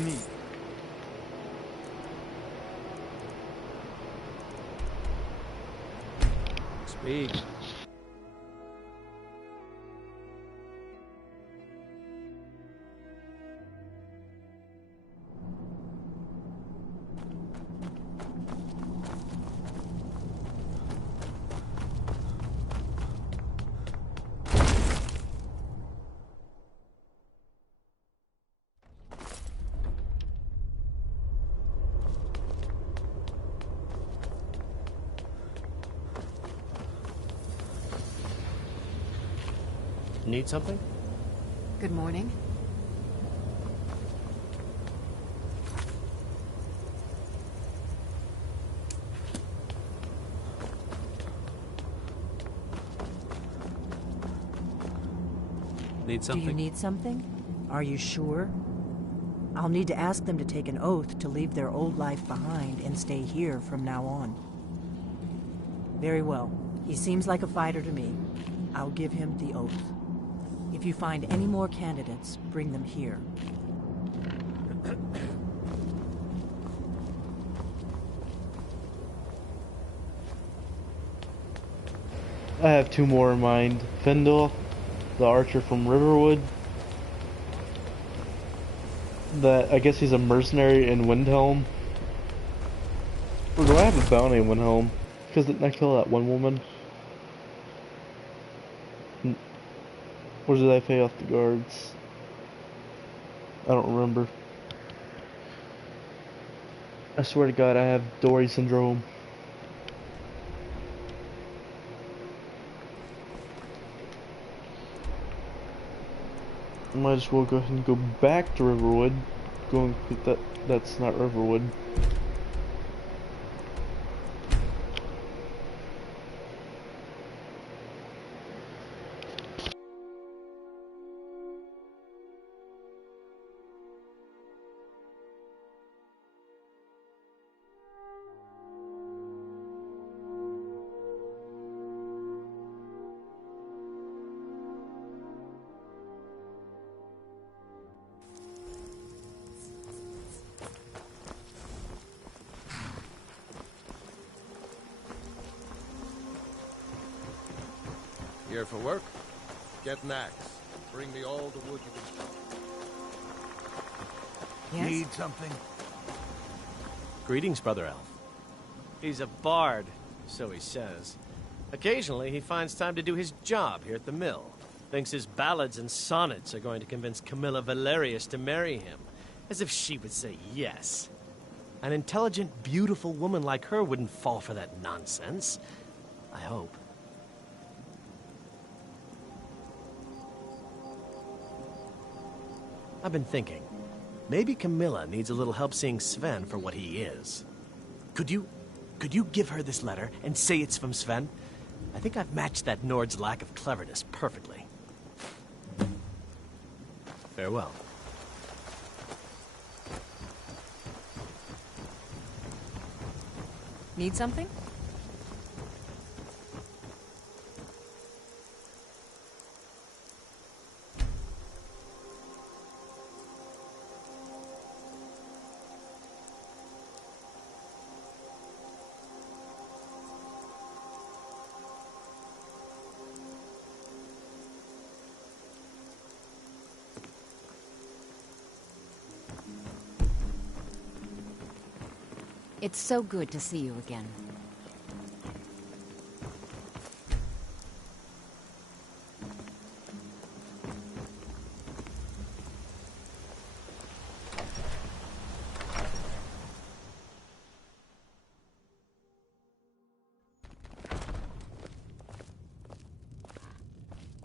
Speak. Need something? Good morning. Need something? Do you need something? Are you sure? I'll need to ask them to take an oath to leave their old life behind and stay here from now on. Very well. He seems like a fighter to me. I'll give him the oath. If you find any more candidates, bring them here. I have two more in mind. Findle, the archer from Riverwood. That I guess he's a mercenary in Windhelm. Or do I have a bounty in Windhelm? Because didn't I kill that one woman? Or did I pay off the guards? I don't remember. I swear to God, I have Dory syndrome. I might as well go ahead and go back to Riverwood. Go and complete that. That's not Riverwood. Here for work? Get an axe. Bring me all the wood you can find. Yes? Need something? Greetings, Brother Elf. He's a bard, so he says. Occasionally, he finds time to do his job here at the mill. Thinks his ballads and sonnets are going to convince Camilla Valerius to marry him. As if she would say yes. An intelligent, beautiful woman like her wouldn't fall for that nonsense. I hope. I've been thinking. Maybe Camilla needs a little help seeing Sven for what he is. Could you give her this letter and say it's from Sven? I think I've matched that Nord's lack of cleverness perfectly. Farewell. Need something? It's so good to see you again.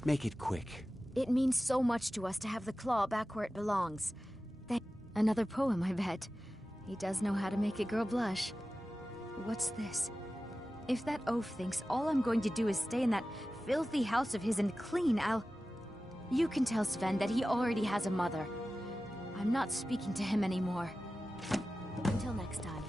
Make it quick. It means so much to us to have the claw back where it belongs. Another poem, I bet. He does know how to make a girl blush. What's this? If that oaf thinks all I'm going to do is stay in that filthy house of his and clean, You can tell Sven that he already has a mother. I'm not speaking to him anymore. Until next time.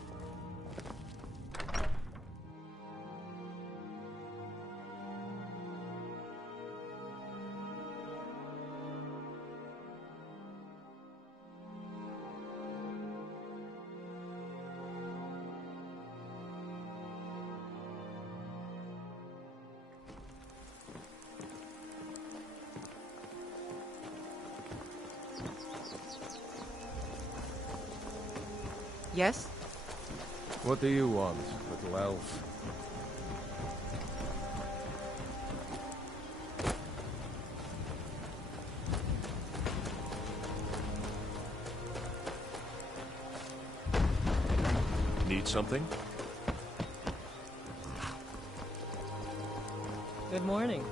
Yes? What do you want, little elf? Need something? Good morning.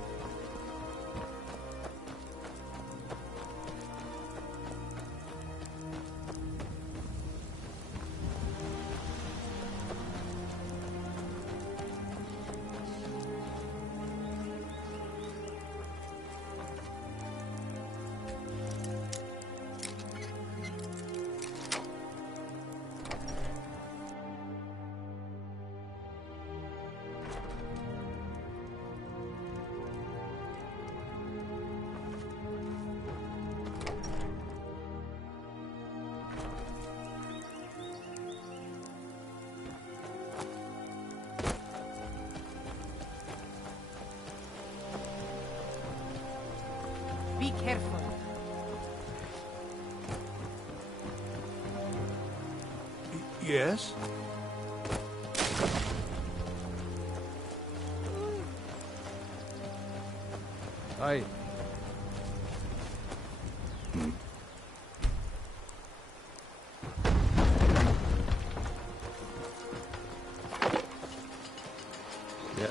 Be careful. Yes? Aye. Yeah.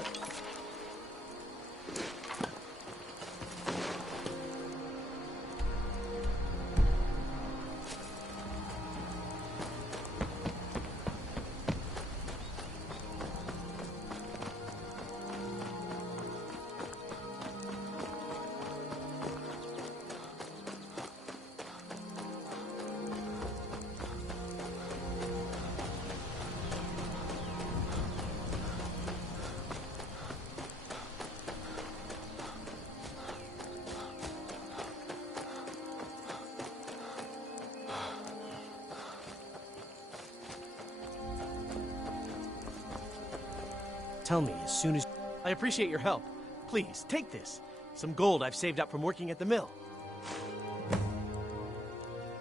Tell me as soon as... I appreciate your help. Please, take this. Some gold I've saved up from working at the mill.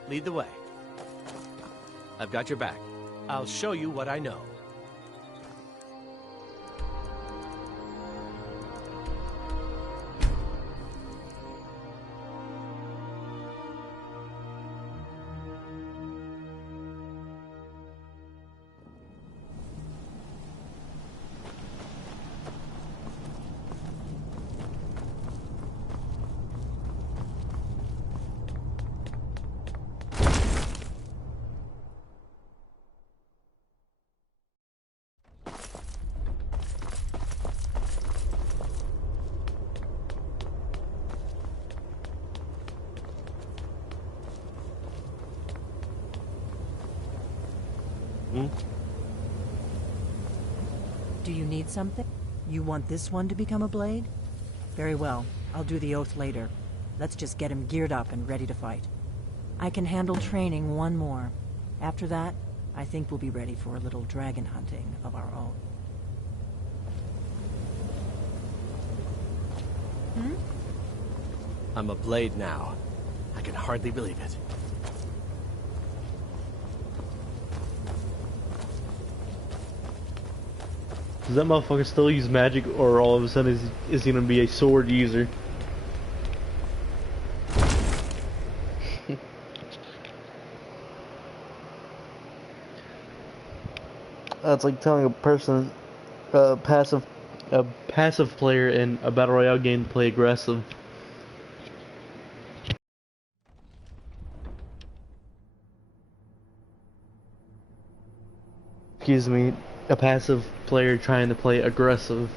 Lead the way. I've got your back. I'll show you what I know. Do you need something? You want this one to become a blade? Very well. I'll do the oath later. Let's just get him geared up and ready to fight. I can handle training one more. After that, I think we'll be ready for a little dragon hunting of our own. I'm a blade now. I can hardly believe it. Does that motherfucker still use magic, or all of a sudden is he gonna be a sword user? That's like telling a person, a passive player in a battle royale game to play aggressive. Excuse me, a passive player trying to play aggressive.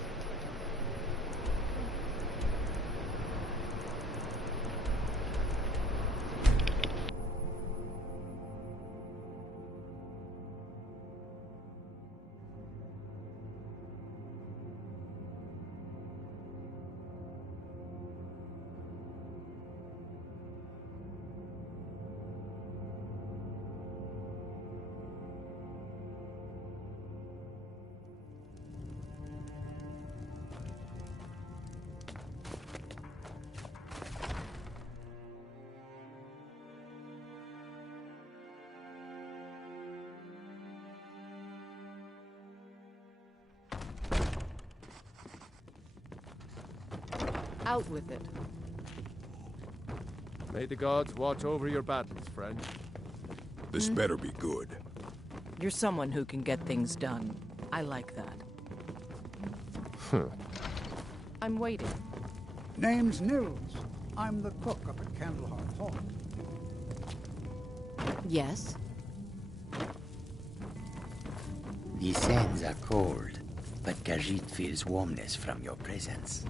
Out with it. May the gods watch over your battles, friend. This better be good. You're someone who can get things done. I like that. I'm waiting. Name's Nils. I'm the cook up at Candlehearth Hall. Yes? The sands are cold, but Khajiit feels warmness from your presence.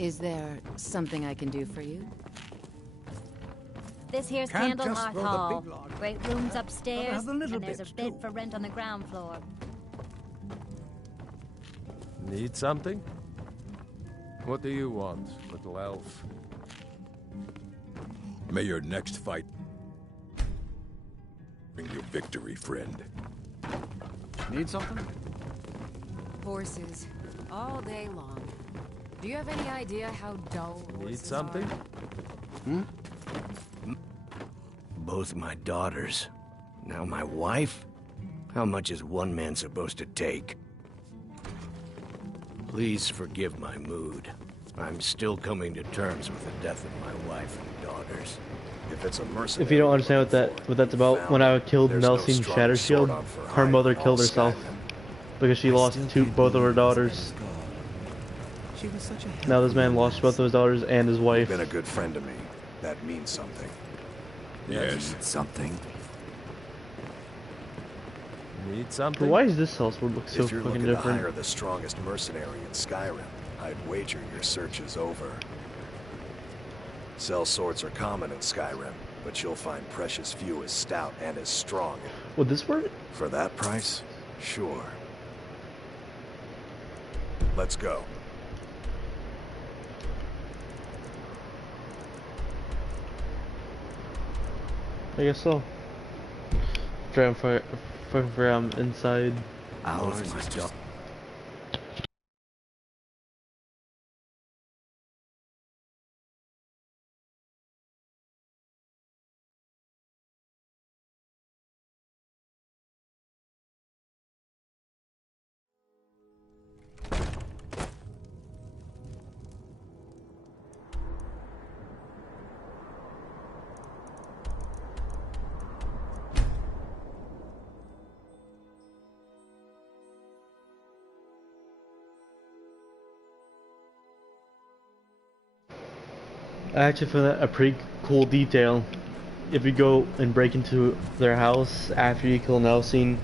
Is there something I can do for you? This here's Can't just Candlehearth throw the Hall. big log. Great rooms upstairs, have the little and there's a bits, bid too. for rent on the ground floor. Need something? What do you want, little elf? May your next fight bring you victory, friend. Need something? Horses. All day long. Do you have any idea how dull Need horses something? are? Both my daughters. Now my wife? How much is one man supposed to take? Please forgive my mood. I'm still coming to terms with the death of my wife and daughters. If it's a mercenary, If you don't understand what that's about, when I killed Nelsie Shattershield, her mother killed herself because she lost both of her daughters. Now this man lost both of his daughters and his wife. You've been a good friend to me. That means something. Yes. Something. Need something? But why does this houseboard look so If you're fucking looking different? to hire the strongest mercenary in Skyrim, I'd wager your search is over. Cell swords are common in Skyrim, but you'll find precious few as stout and as strong. Would this work? For that price? Sure. Let's go. I guess so. Try from inside. How's my job? I actually found that a pretty cool detail. If you go and break into their house after you kill Nelsie,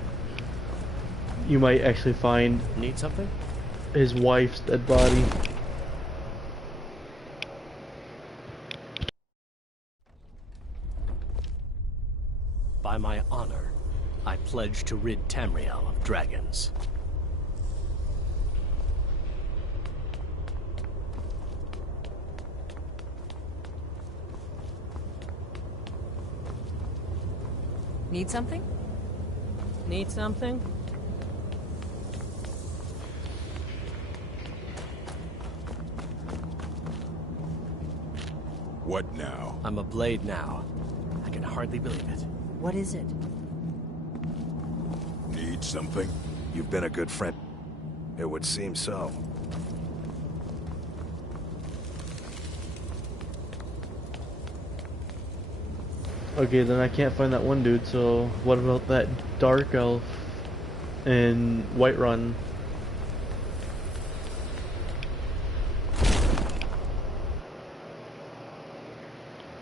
you might actually find Need something? his wife's dead body. By my honor, I pledge to rid Tamriel of dragons. Need something? Need something? What now? I'm a blade now. I can hardly believe it. What is it? Need something? You've been a good friend. It would seem so. Okay, then I can't find that one dude, so what about that dark elf in Whiterun?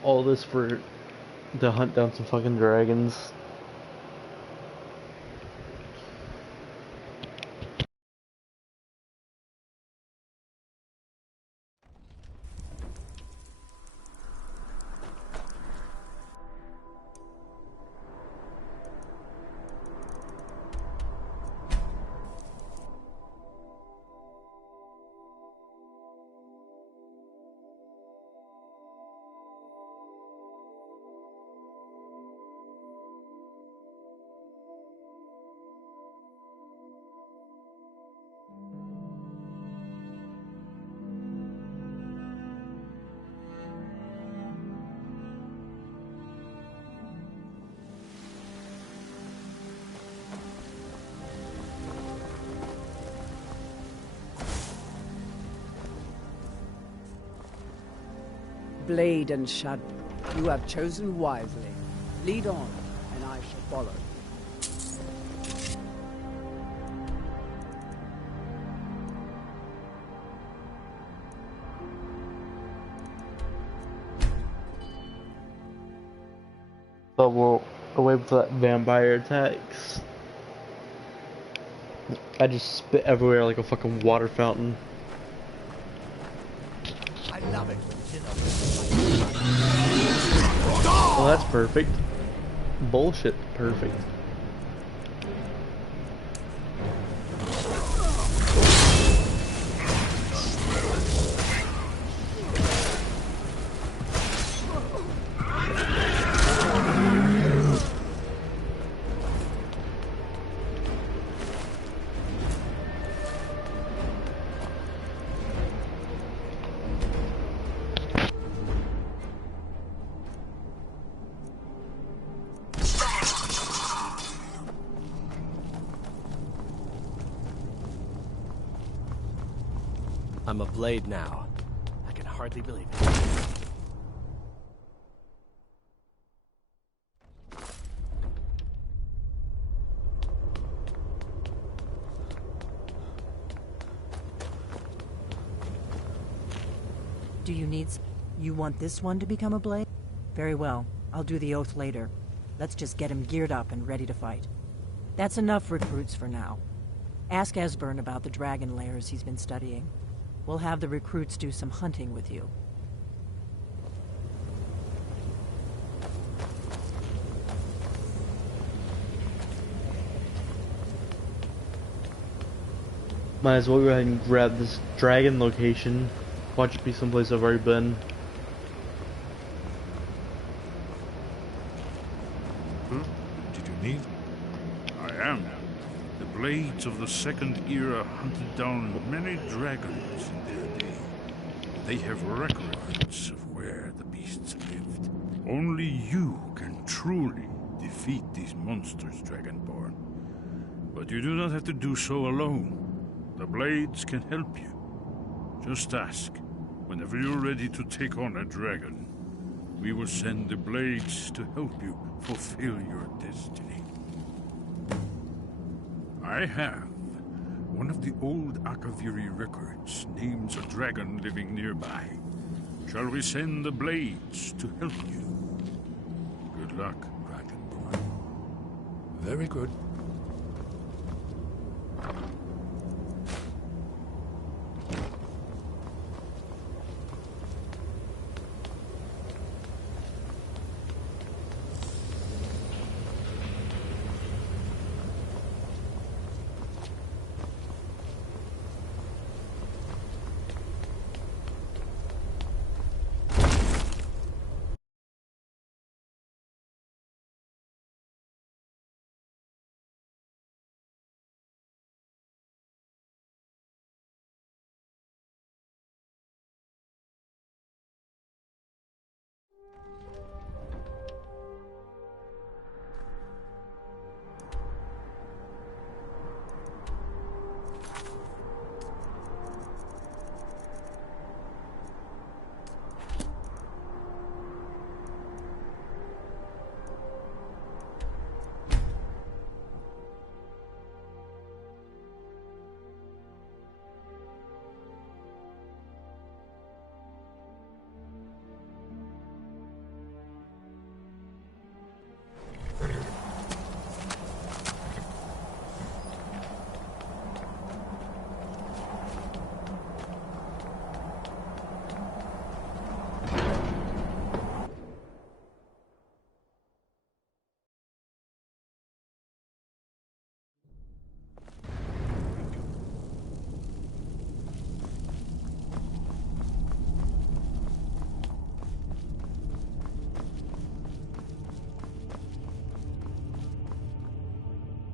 All this for to hunt down some fucking dragons. Blade and shadow, you have chosen wisely. Lead on, and I shall follow. But we'll wait for that vampire attacks. I just spit everywhere like a fucking water fountain. I love it. Well, that's perfect. Bullshit perfect. I'm a blade now. I can hardly believe it. Do you need... You want this one to become a blade? Very well. I'll do the oath later. Let's just get him geared up and ready to fight. That's enough recruits for now. Ask Esbern about the dragon lairs he's been studying. We'll have the recruits do some hunting with you. Might as well go ahead and grab this dragon location. Watch it be someplace I've already been. Did you need? I am. The blades of the Second Era hunted down many dragons in their day. They have records of where the beasts lived. Only you can truly defeat these monsters, Dragonborn. But you do not have to do so alone. The blades can help you. Just ask, whenever you're ready to take on a dragon. We will send the blades to help you fulfill your destiny. I have one of the old Akaviri records names a dragon living nearby. Shall we send the blades to help you? Good luck, Dragonborn. Very good.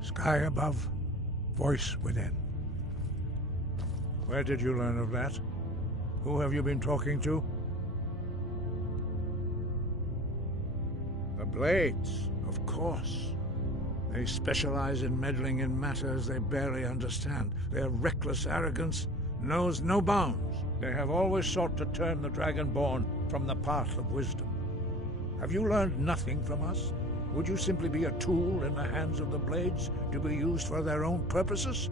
Sky above, voice within. Where did you learn of that? Who have you been talking to? The Blades, of course. They specialize in meddling in matters they barely understand. Their reckless arrogance knows no bounds. They have always sought to turn the Dragonborn from the path of wisdom. Have you learned nothing from us? Would you simply be a tool in the hands of the Blades to be used for their own purposes?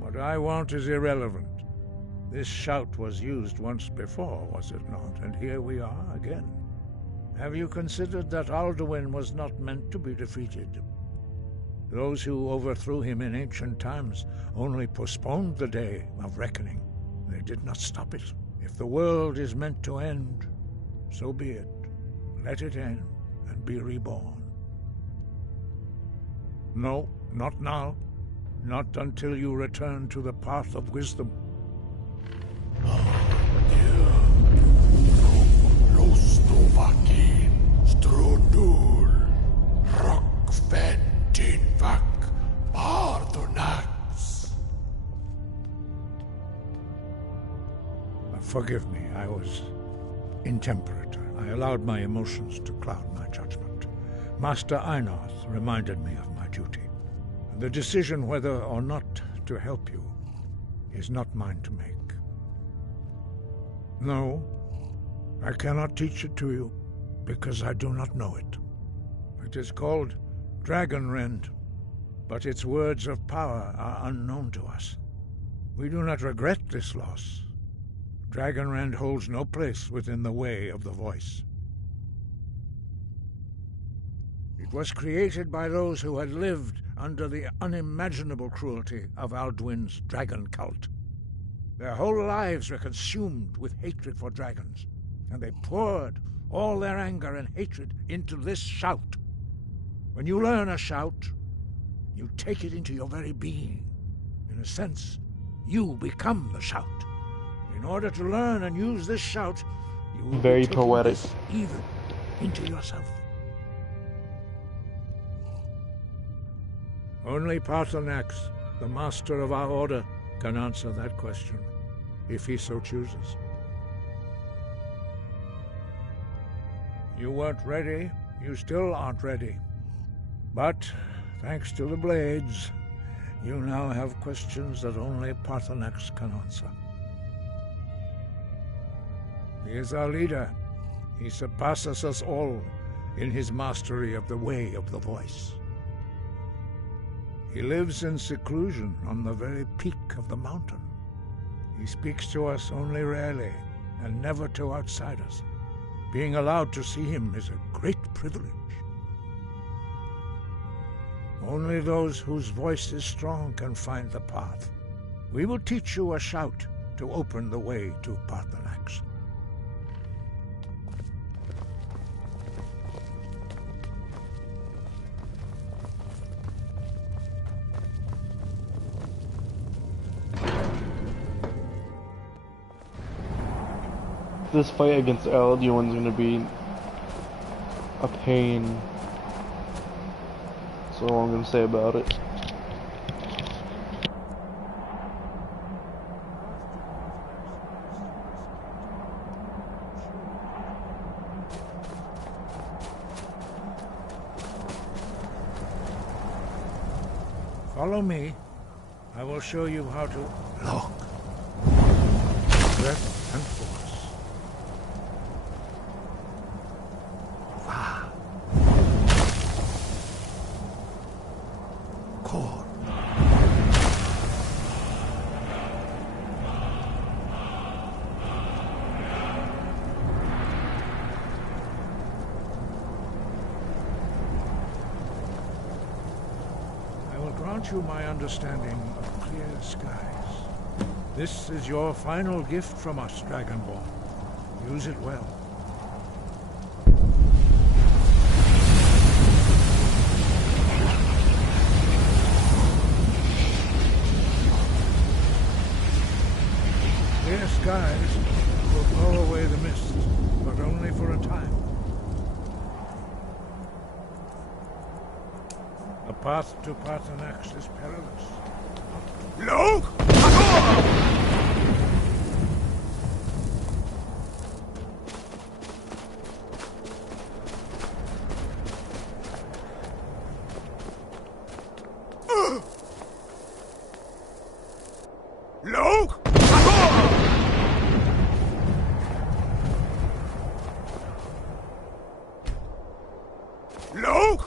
What I want is irrelevant. This shout was used once before, was it not? And here we are again. Have you considered that Alduin was not meant to be defeated? Those who overthrew him in ancient times only postponed the day of reckoning. They did not stop it. If the world is meant to end, so be it. Let it end and be reborn. No, not now. Not until you return to the path of wisdom. Forgive me, I was intemperate. I allowed my emotions to cloud my judgment. Master Einarth reminded me of my duty. The decision whether or not to help you is not mine to make. No, I cannot teach it to you, because I do not know it. It is called Dragon Rend, but its words of power are unknown to us. We do not regret this loss. Dragon Rend holds no place within the way of the voice. It was created by those who had lived under the unimaginable cruelty of Alduin's dragon cult. Their whole lives were consumed with hatred for dragons, and they poured all their anger and hatred into this shout. When you learn a shout, you take it into your very being. In a sense, you become the shout. In order to learn and use this shout, you will very be taking poetic. this even into yourself. Only Paarthurnax, the master of our order, can answer that question, if he so chooses. You weren't ready. You still aren't ready. But, thanks to the blades, you now have questions that only Paarthurnax can answer. He is our leader. He surpasses us all in his mastery of the way of the voice. He lives in seclusion on the very peak of the mountain. He speaks to us only rarely, and never to outsiders. Being allowed to see him is a great privilege. Only those whose voice is strong can find the path. We will teach you a shout to open the way to Paarthurnax. This fight against Alduin's gonna be a pain. That's all I'm gonna say about it. Follow me. I will show you how to lock. Breath and force. Core. I will grant you my understanding of clear skies. This is your final gift from us, Dragonborn. Use it well. Clear skies will blow away the mist, but only for a time. The path to Paarthurnax is perilous. Look! Look! Look!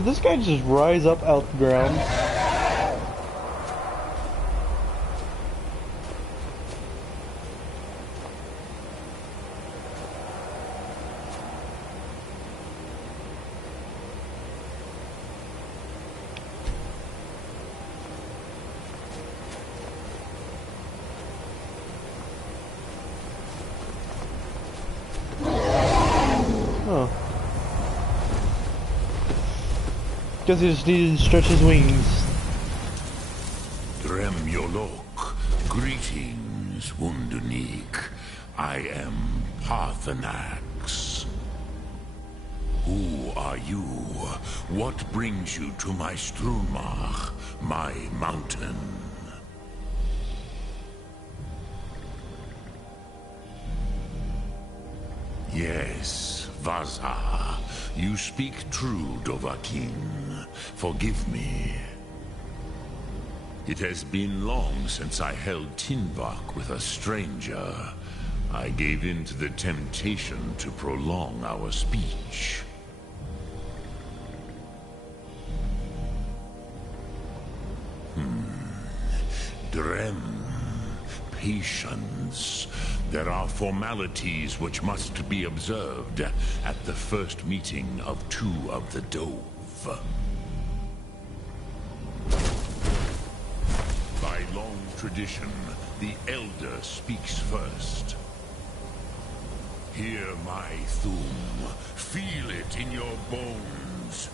Did this guy just rise up out the ground? Because he just needed to stretch his wings. Drem Yolok, greetings, Wundernik. I am Parthenax. Who are you? What brings you to my Strunmach, my mountain? Yes, Vaza. You speak true, Dovahkiin. Forgive me. It has been long since I held Tinvak with a stranger. I gave in to the temptation to prolong our speech. Drem. Patience. There are formalities which must be observed at the first meeting of two of the Dove. By long tradition, the Elder speaks first. Hear my Thum. Feel it in your bones.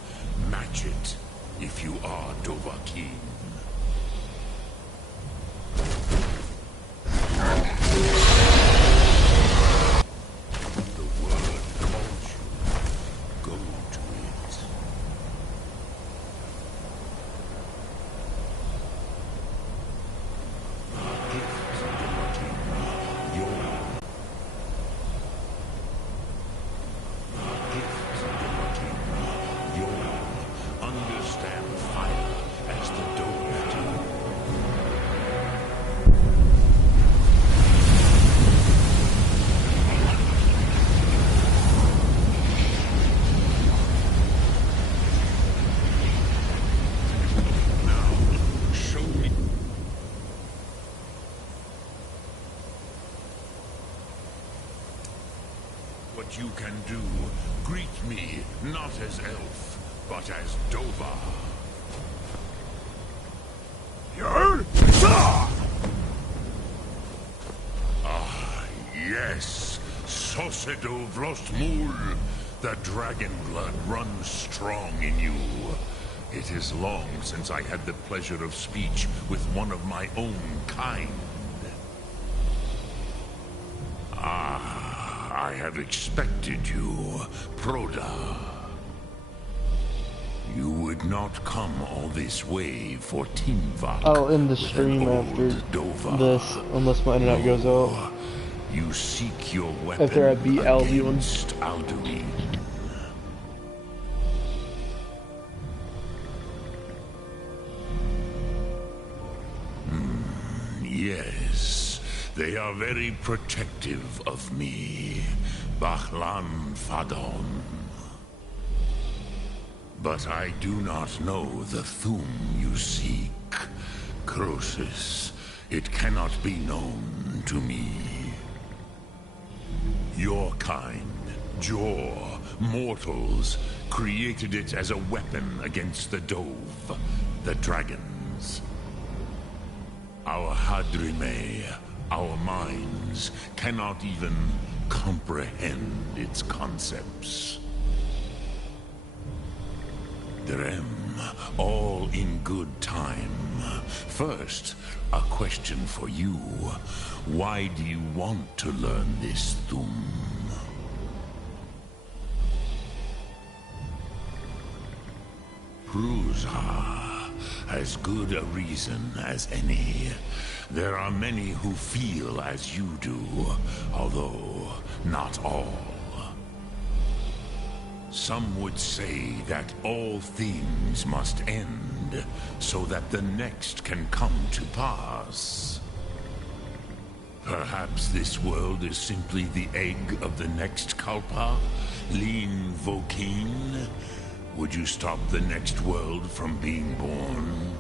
Match it if you are Dovahkiin. What you can do, greet me not as elf, but as Dova. Ah, yes, Sosedo Vrostmul. The dragon blood runs strong in you. It is long since I had the pleasure of speech with one of my own kind. I have expected you, Proda. You would not come all this way for Tinvak. I'll end the stream after this, unless my internet goes out. You seek your weapon after I beat against Alduin. Yes, they are very protective of me, Bachlan Fadon. But I do not know the Thum you seek, Croesus. It cannot be known to me. Your kind, Jor, mortals, created it as a weapon against the Dove, the dragons. Our Hadrime, our minds, cannot even comprehend its concepts. Drem, all in good time. First, a question for you. Why do you want to learn this Thum? Prusa. As good a reason as any. There are many who feel as you do, although not all. Some would say that all things must end, so that the next can come to pass. Perhaps this world is simply the egg of the next Kalpa, Lean Vokeen. Would you stop the next world from being born?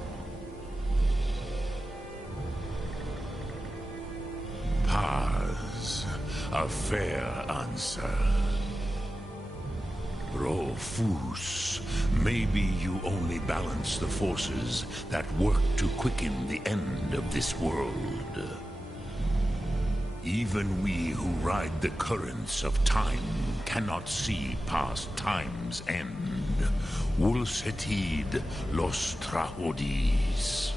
Paz, a fair answer. Rofus, maybe you only balance the forces that work to quicken the end of this world. Even we who ride the currents of time cannot see past time's end. Wulsetid los trahodis.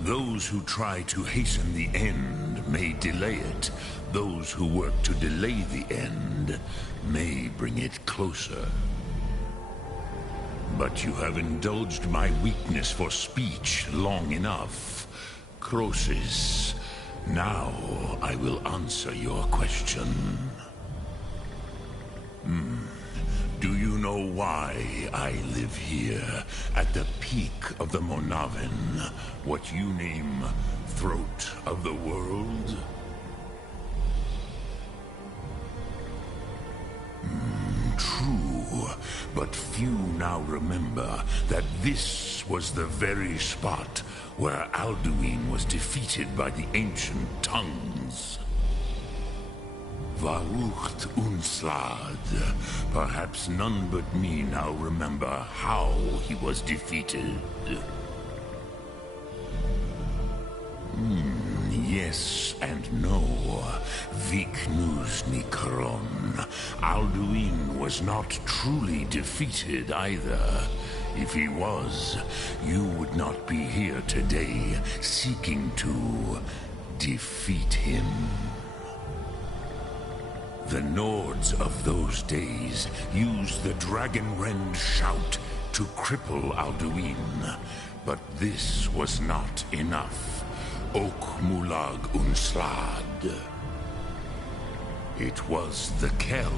Those who try to hasten the end may delay it. Those who work to delay the end may bring it closer. But you have indulged my weakness for speech long enough. Croesus, now I will answer your question. Do you know why I live here, at the peak of the Monavin, what you name Throat of the World? True, but few now remember that this was the very spot where Alduin was defeated by the ancient tongues. Varucht Unslad. Perhaps none but me now remember how he was defeated. Yes and no. Viknus Nikron. Alduin was not truly defeated either. If he was, you would not be here today seeking to defeat him. The Nords of those days used the Dragonrend shout to cripple Alduin, but this was not enough. Ok Mulag Unslad. It was the Kell,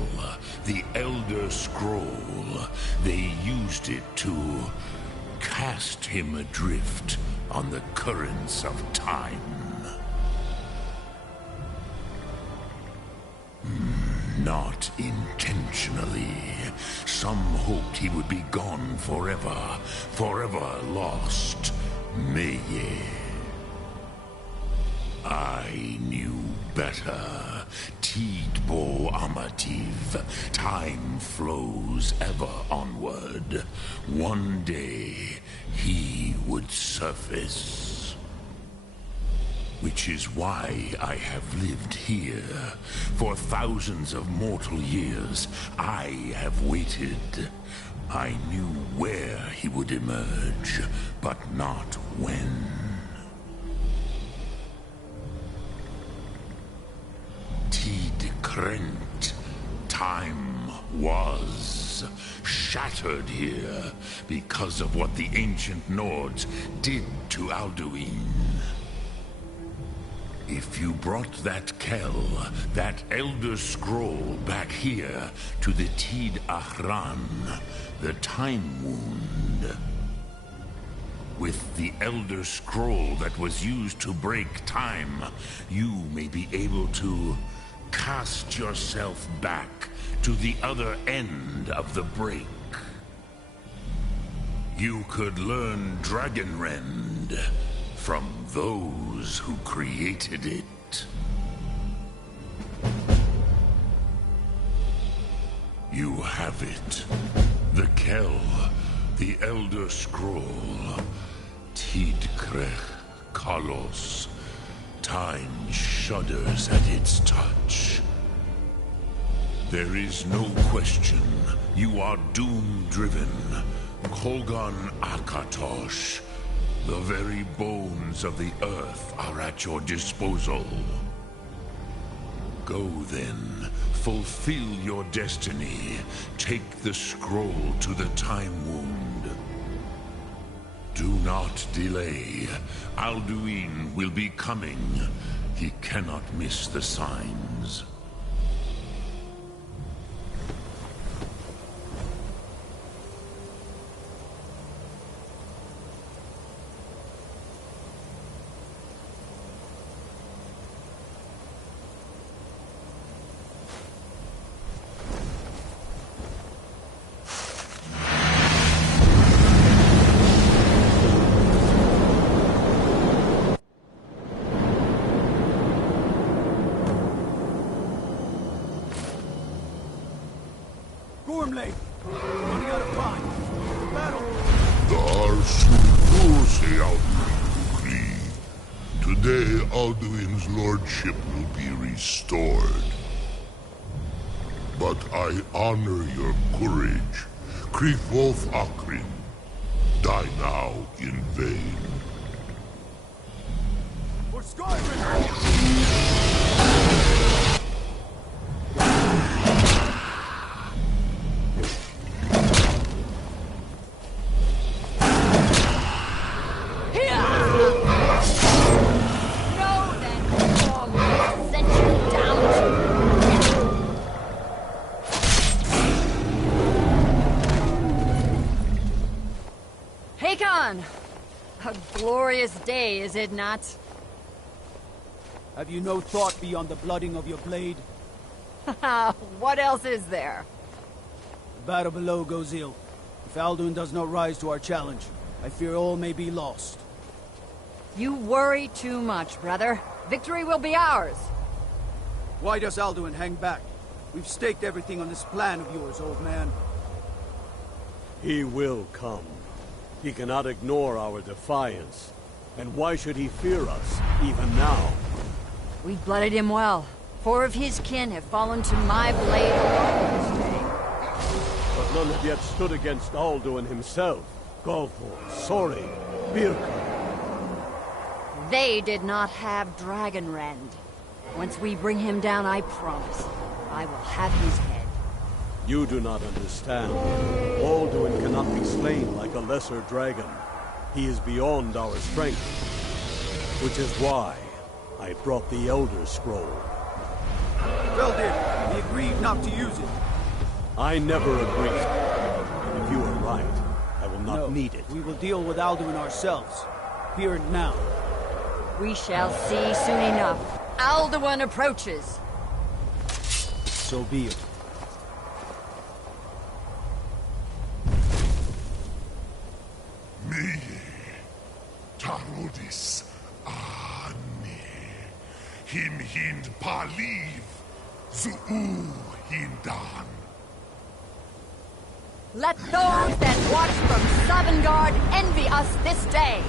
the Elder Scroll. They used it to cast him adrift on the currents of time. Not intentionally. Some hoped he would be gone forever, forever lost. Meye. I knew better. Tidbo Amativ. Time flows ever onward. One day, he would surface. Which is why I have lived here. For thousands of mortal years, I have waited. I knew where he would emerge, but not when. Tid Krent. Time was shattered here because of what the ancient Nords did to Alduin. If you brought that Kell, that Elder Scroll back here to the Tid Ahran, the Time Wound, with the Elder Scroll that was used to break time, you may be able to cast yourself back to the other end of the break. You could learn Dragonrend from those who created it. You have it. The Kell, the Elder Scroll, Tidkrech Kalos. Time shudders at its touch. There is no question. You are doom-driven. Kogan Akatosh. The very bones of the earth are at your disposal. Go then, fulfill your destiny. Take the scroll to the Time Wound. Do not delay. Alduin will be coming. He cannot miss the signs. lane! Running out of time! Battle! Today, Alduin's lordship will be restored. But I honor your courage. Krieg Wolf Akrin. Die now in vain. For Skyrim! A glorious day, is it not? Have you no thought beyond the blooding of your blade? What else is there? The battle below goes ill. If Alduin does not rise to our challenge, I fear all may be lost. You worry too much, brother. Victory will be ours. Why does Alduin hang back? We've staked everything on this plan of yours, old man. He will come. He cannot ignore our defiance. And why should he fear us, even now? We've blooded him well. 4 of his kin have fallen to my blade alone this day. But none have yet stood against Alduin himself. Golthor, Sori, Birka. They did not have Dragonrend. Once we bring him down, I promise, I will have his head. You do not understand. Alduin cannot be slain like a lesser dragon. He is beyond our strength. Which is why I brought the Elder Scroll. Well then, we agreed not to use it. I never agreed. If you are right, I will not need it. We will deal with Alduin ourselves. Here and now. We shall see soon enough. Alduin approaches. So be it. Me, Tarodis, Ani, Him Hind Paliv, Zuu Hindan. Let those that watch from Sovngarde envy us this day.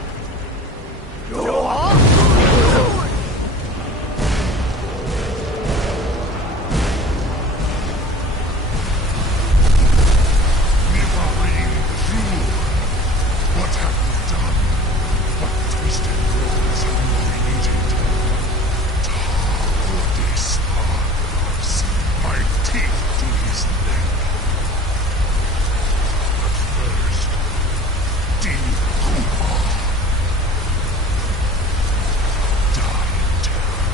What have we done? What twisted roads have we created? Tarodis Argos, my teeth to his neck. But first, Deep Kumar. Die in terror,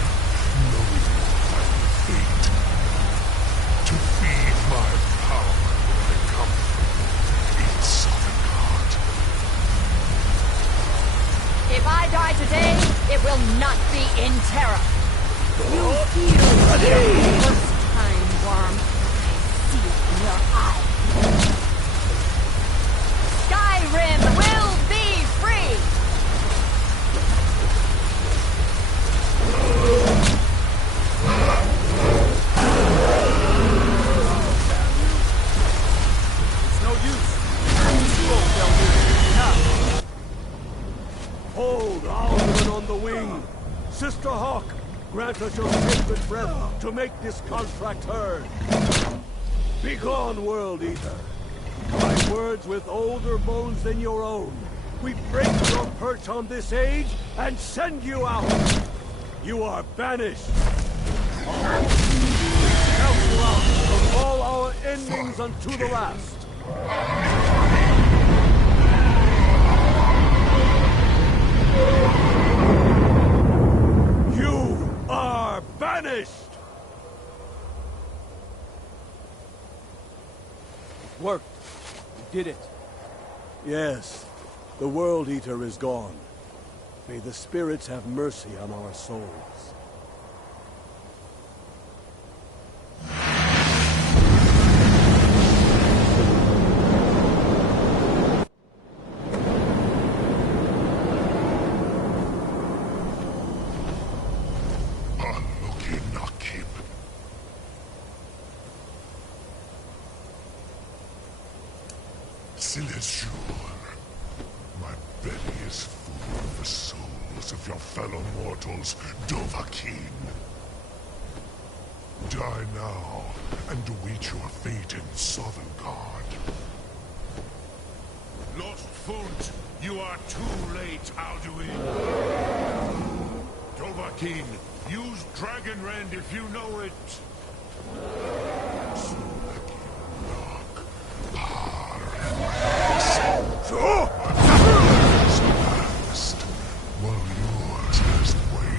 knowing your final fate. To feed my power will I come in Sovngarde. If I die today, it will not be in terror. You feel the first time, worm. I see it in your eye. Skyrim will be free! It's no use. Scroll, Eldur. Now. Hold Alduin on the wing! Sister Hawk, grant us your sacred breath to make this contract heard. Begone, World Eater. By words with older bones than your own, we break your perch on this age and send you out. You are banished. We counsel out from all our endings unto the last. You are banished! It worked. We did it. Yes, the World Eater is gone. May the spirits have mercy on our souls. Silesure. My belly is full of the souls of your fellow mortals, Dovahkiin. Die now, and await your fate in Sovngarde. Lost Font, you are too late, Alduin. Dovahkiin, use Dragon Rend if you know it. While yours has waned.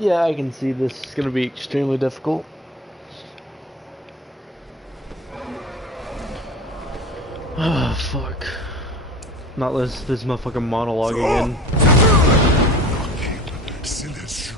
Yeah, I can see this is going to be extremely difficult. Ah, fuck. Not this motherfucking monologue again. Silesure.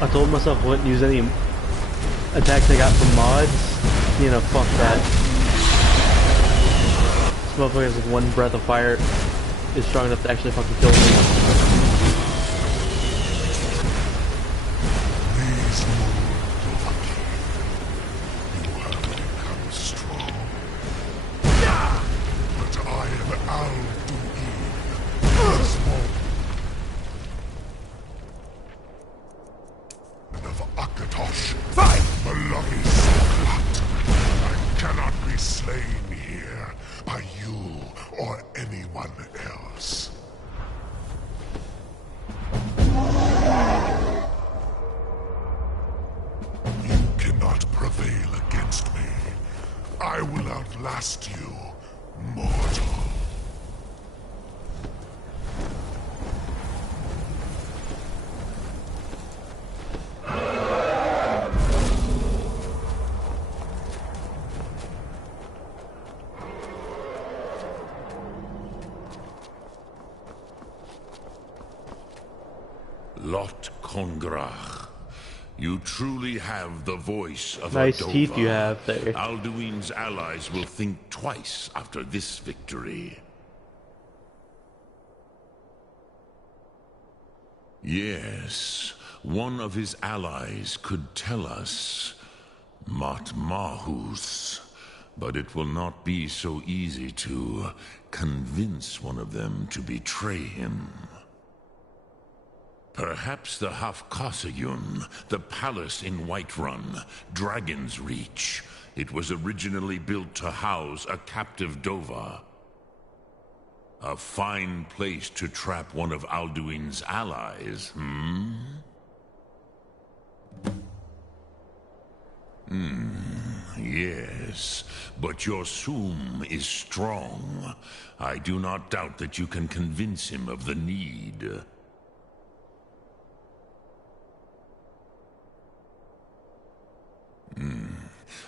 I told myself I wouldn't use any attacks I got from mods. You know, fuck that. This motherfucker has like one breath of fire is strong enough to actually fucking kill me. anyone else. You cannot prevail against me. I will outlast you, mortal. Lot Kongrach. You truly have the voice of Nice a Dova. teeth you have there. Alduin's allies will think twice after this victory. Yes, one of his allies could tell us Matmahus, but it will not be so easy to convince one of them to betray him. Perhaps the Hafkasayun, the palace in Whiterun, Dragon's Reach. It was originally built to house a captive Dova. A fine place to trap one of Alduin's allies, Yes, but your Sum is strong. I do not doubt that you can convince him of the need.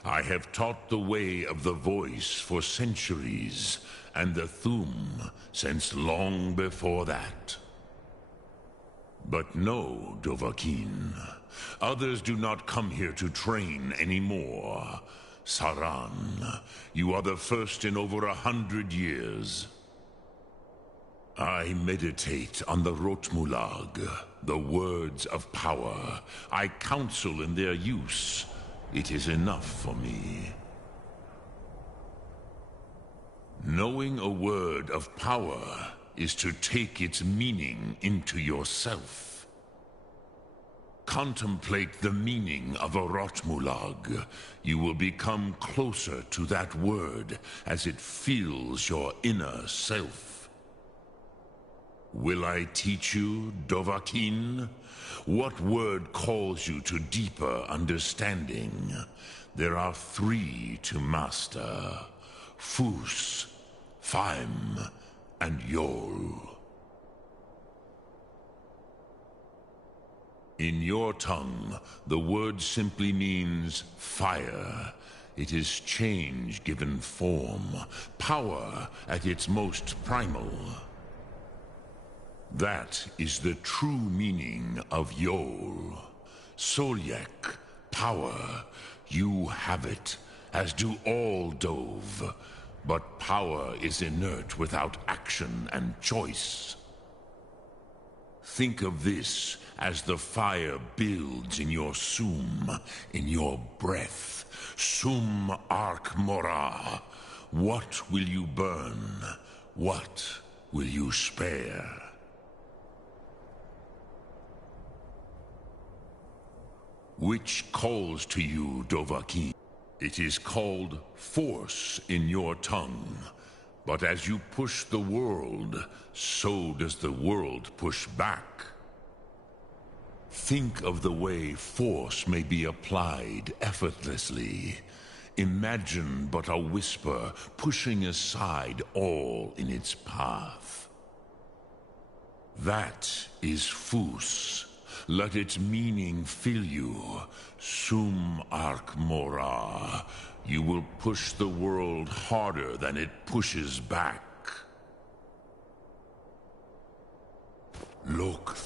I have taught the way of the voice for centuries, and the Thum since long before that. But no, Dovahkiin. Others do not come here to train anymore. Saran, you are the first in over 100 years. I meditate on the Rotmulag, the words of power. I counsel in their use. It is enough for me. Knowing a word of power is to take its meaning into yourself. Contemplate the meaning of a Rotmulag. You will become closer to that word as it fills your inner self. Will I teach you, Dovahkiin? What word calls you to deeper understanding? There are 3 to master: Fus, Faim, and Yol. In your tongue, the word simply means fire. It is change given form, power at its most primal. That is the true meaning of Yol. Solyek, power. You have it, as do all Dove. But power is inert without action and choice. Think of this as the fire builds in your Sum, in your breath. Sum Ark Mora. What will you burn? What will you spare? Which calls to you, Dovahkiin? It is called force in your tongue. But as you push the world, so does the world push back. Think of the way force may be applied effortlessly. Imagine but a whisper pushing aside all in its path. That is Fus. Let its meaning fill you. Sum Ark Mora. You will push the world harder than it pushes back. Look.